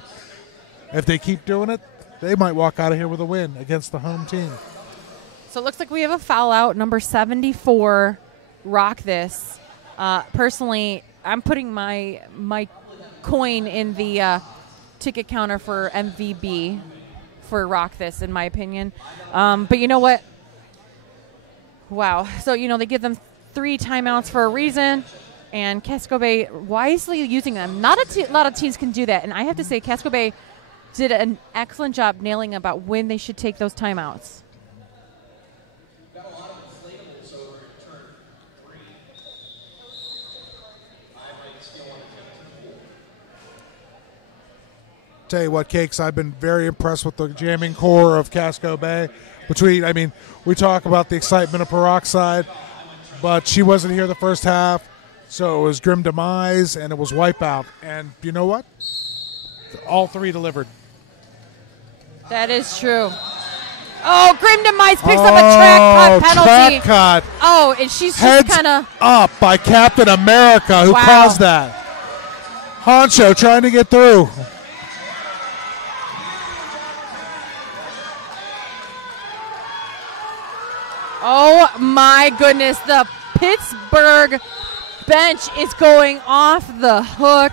If they keep doing it, they might walk out of here with a win against the home team. So it looks like we have a foul out. Number 74, Rock This. Personally, I'm putting my coin in the ticket counter for MVB for Rock This, in my opinion. But you know what? Wow. So, they give them 3 timeouts for a reason, and Casco Bay wisely using them. Not a lot of teams can do that, and I have to say Casco Bay did an excellent job nailing about when they should take those timeouts. Got a lot of inflatables over in turn 3. 5 rates still want to take to 4. Tell you what, Cakes, I've been very impressed with the jamming core of Casco Bay. We talk about the excitement of Peroxide, but she wasn't here the first half, so it was Grim Demise and it was Wipeout. And you know what? All 3 delivered. That is true. Oh, Grim Demise picks up a track cut penalty. Track cut. Oh, and she's just Heads kind of... up by Captain America, who Wow. caused that. Honcho trying to get through. Oh, my goodness. The Pittsburgh bench is going off the hook,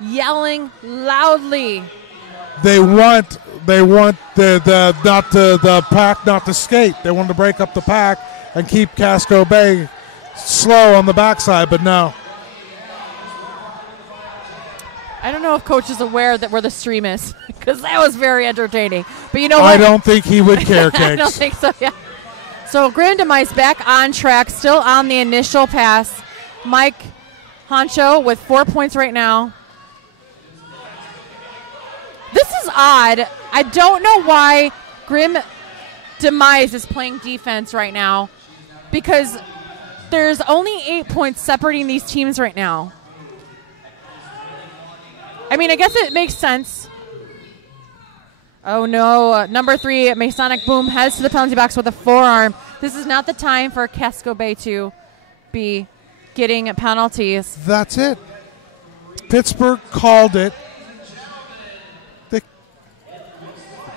yelling loudly. They want the pack not to skate. They wanted to break up the pack and keep Casco Bay slow on the backside, but no. I don't know if Coach is aware that where the stream is, because that was very entertaining. But you know what? I don't think he would care, Cakes. I don't think so, yeah. So Grand Demise back on track, still on the initial pass. Mike Honcho with 4 points right now. This is odd. I don't know why Grim Demise is playing defense right now, because there's only 8 points separating these teams right now. I mean, I guess it makes sense. Oh, no. Number 3, Masonic Boom heads to the penalty box with a forearm. This is not the time for Casco Bay to be getting penalties. That's it. Pittsburgh called it.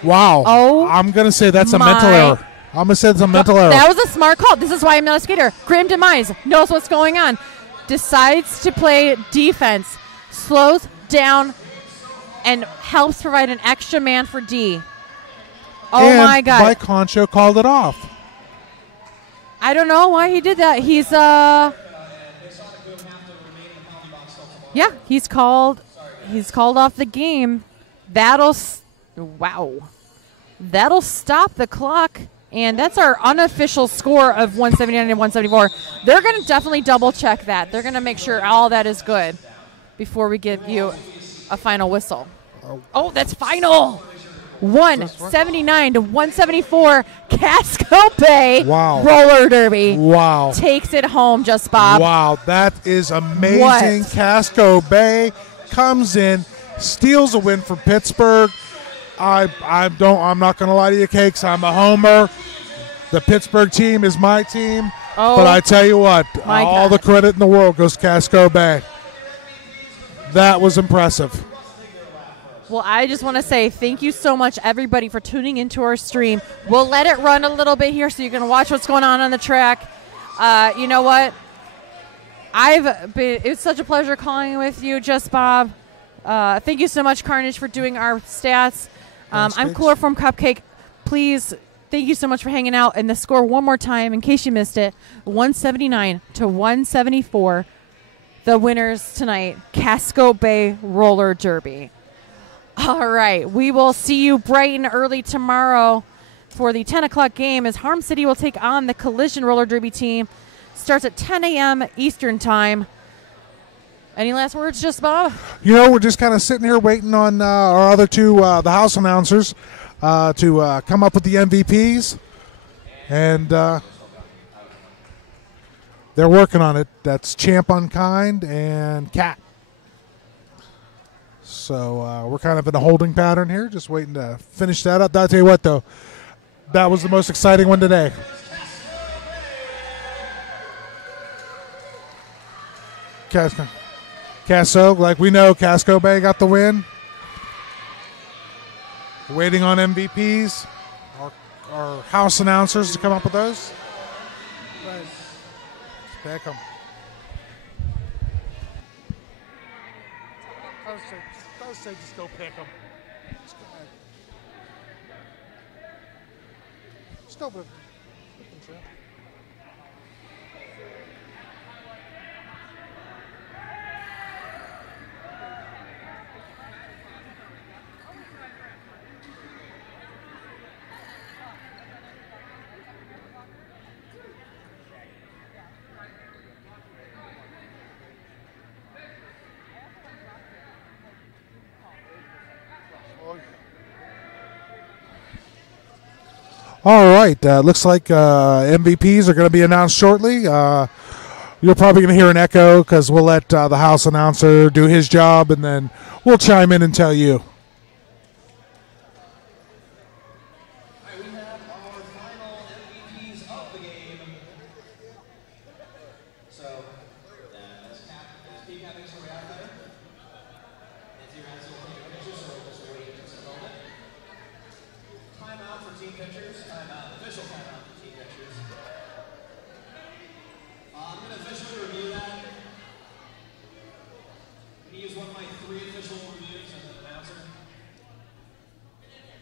Wow. Oh, I'm going to say that's a mental error. I'm going to say it's a mental error. That was a smart call. This is why I'm not a skater. Grim Demise knows what's going on. Decides to play defense. Slows down and helps provide an extra man for D. Oh, and my God. Mike Concho called it off. I don't know why he did that. He's called off the game. That'll stop the clock, and that's our unofficial score of 179 and 174. They're going to definitely double check that. They're going to make sure all that is good before we give you a final whistle. Oh, that's final. 179 to 174, Casco Bay roller derby. Wow. Takes it home, Just Bob. Wow, that is amazing. What? Casco Bay comes in, steals a win for Pittsburgh. I'm not going to lie to you, Cakes. I'm a homer. The Pittsburgh team is my team. Oh, but I tell you what, all the credit in the world goes to Casco Bay. That was impressive. Well, I just want to say thank you so much, everybody, for tuning into our stream. We'll let it run a little bit here so you can watch what's going on the track. You know what? It's such a pleasure calling with you, Just Bob. Thank you so much, Carnage, for doing our stats. I'm Cooler from Cupcake. Please, thank you so much for hanging out. And the score one more time, in case you missed it, 179 to 174. The winners tonight, Casco Bay Roller Derby. All right, we will see you bright and early tomorrow for the 10 o'clock game as Harm City will take on the Collision Roller Derby team. Starts at 10 a.m. Eastern Time. Any last words, Just Bob? You know, we're just kind of sitting here waiting on our other two, the house announcers, to come up with the MVPs. And they're working on it. That's Champ Unkind and Cat. So we're kind of in a holding pattern here, just waiting to finish that up. I'll tell you what, though, that was the most exciting one today. Casco, like we know, Casco Bay got the win. We're waiting on MVPs, our house announcers to come up with those. Right. Pick them. I would say just go pick them. Just go ahead. Still pick them. All right. Looks like MVPs are going to be announced shortly. You're probably going to hear an echo because we'll let the house announcer do his job, and then we'll chime in and tell you. We have our final MVPs of the game. So, as Pete having some out there, if you're at some pictures, so just wait just a moment. Timeout for team pictures. Official timeout for team pictures. I'm going to officially review that. He is one of my 3 official reviews as an announcer.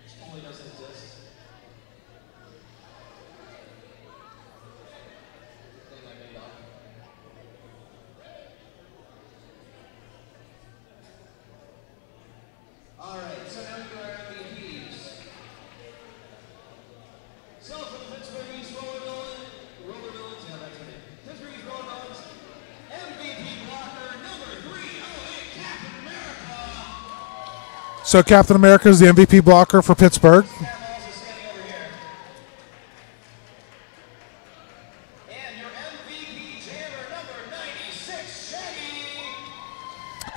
Which totally doesn't exist. Thing I made up. Alright, so now we go our MVPs. So for the Pittsburgh East Roller Villains, yeah, that's it. Pittsburgh East Roller Villains, MVP blocker number 308, Captain America. So Captain America is the MVP blocker for Pittsburgh. Cam also standing over here. And your MVP jammer number 96, Shaggy.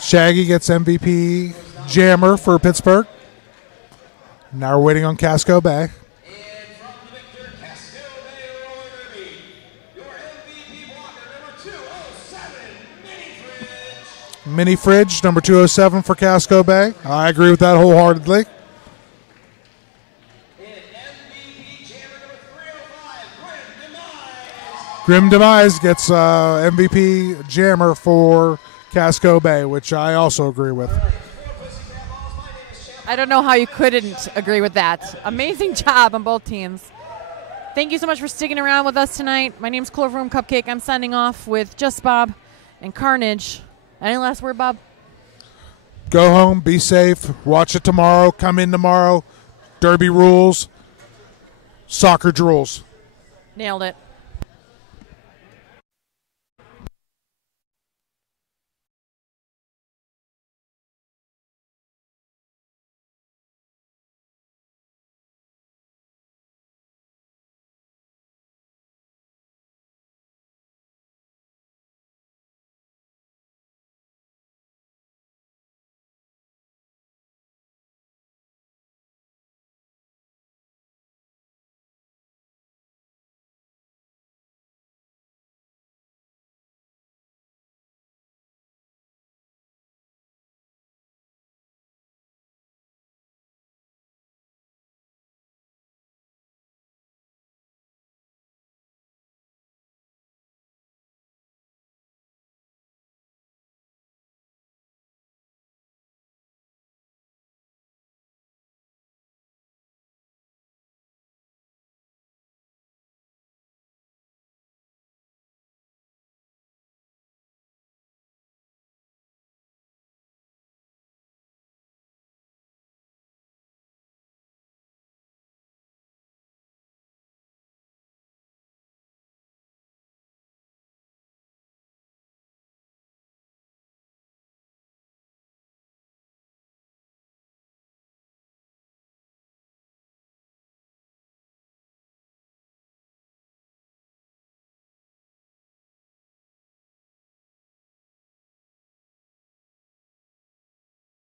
Shaggy gets MVP jammer for Pittsburgh. Now we're waiting on Casco Bay. And from the victor, Casco Bay Roller Derby, your MVP blocker number 207, Mini Fridge. Mini Fridge, number 207 for Casco Bay. I agree with that wholeheartedly. Grim Demise gets MVP Jammer for Casco Bay, which I also agree with. I don't know how you couldn't agree with that. Amazing job on both teams. Thank you so much for sticking around with us tonight. My name's Clover Room Cupcake. I'm signing off with Just Bob and Carnage. Any last word, Bob? Go home, be safe, watch it tomorrow, come in tomorrow. Derby rules, soccer drools. Nailed it.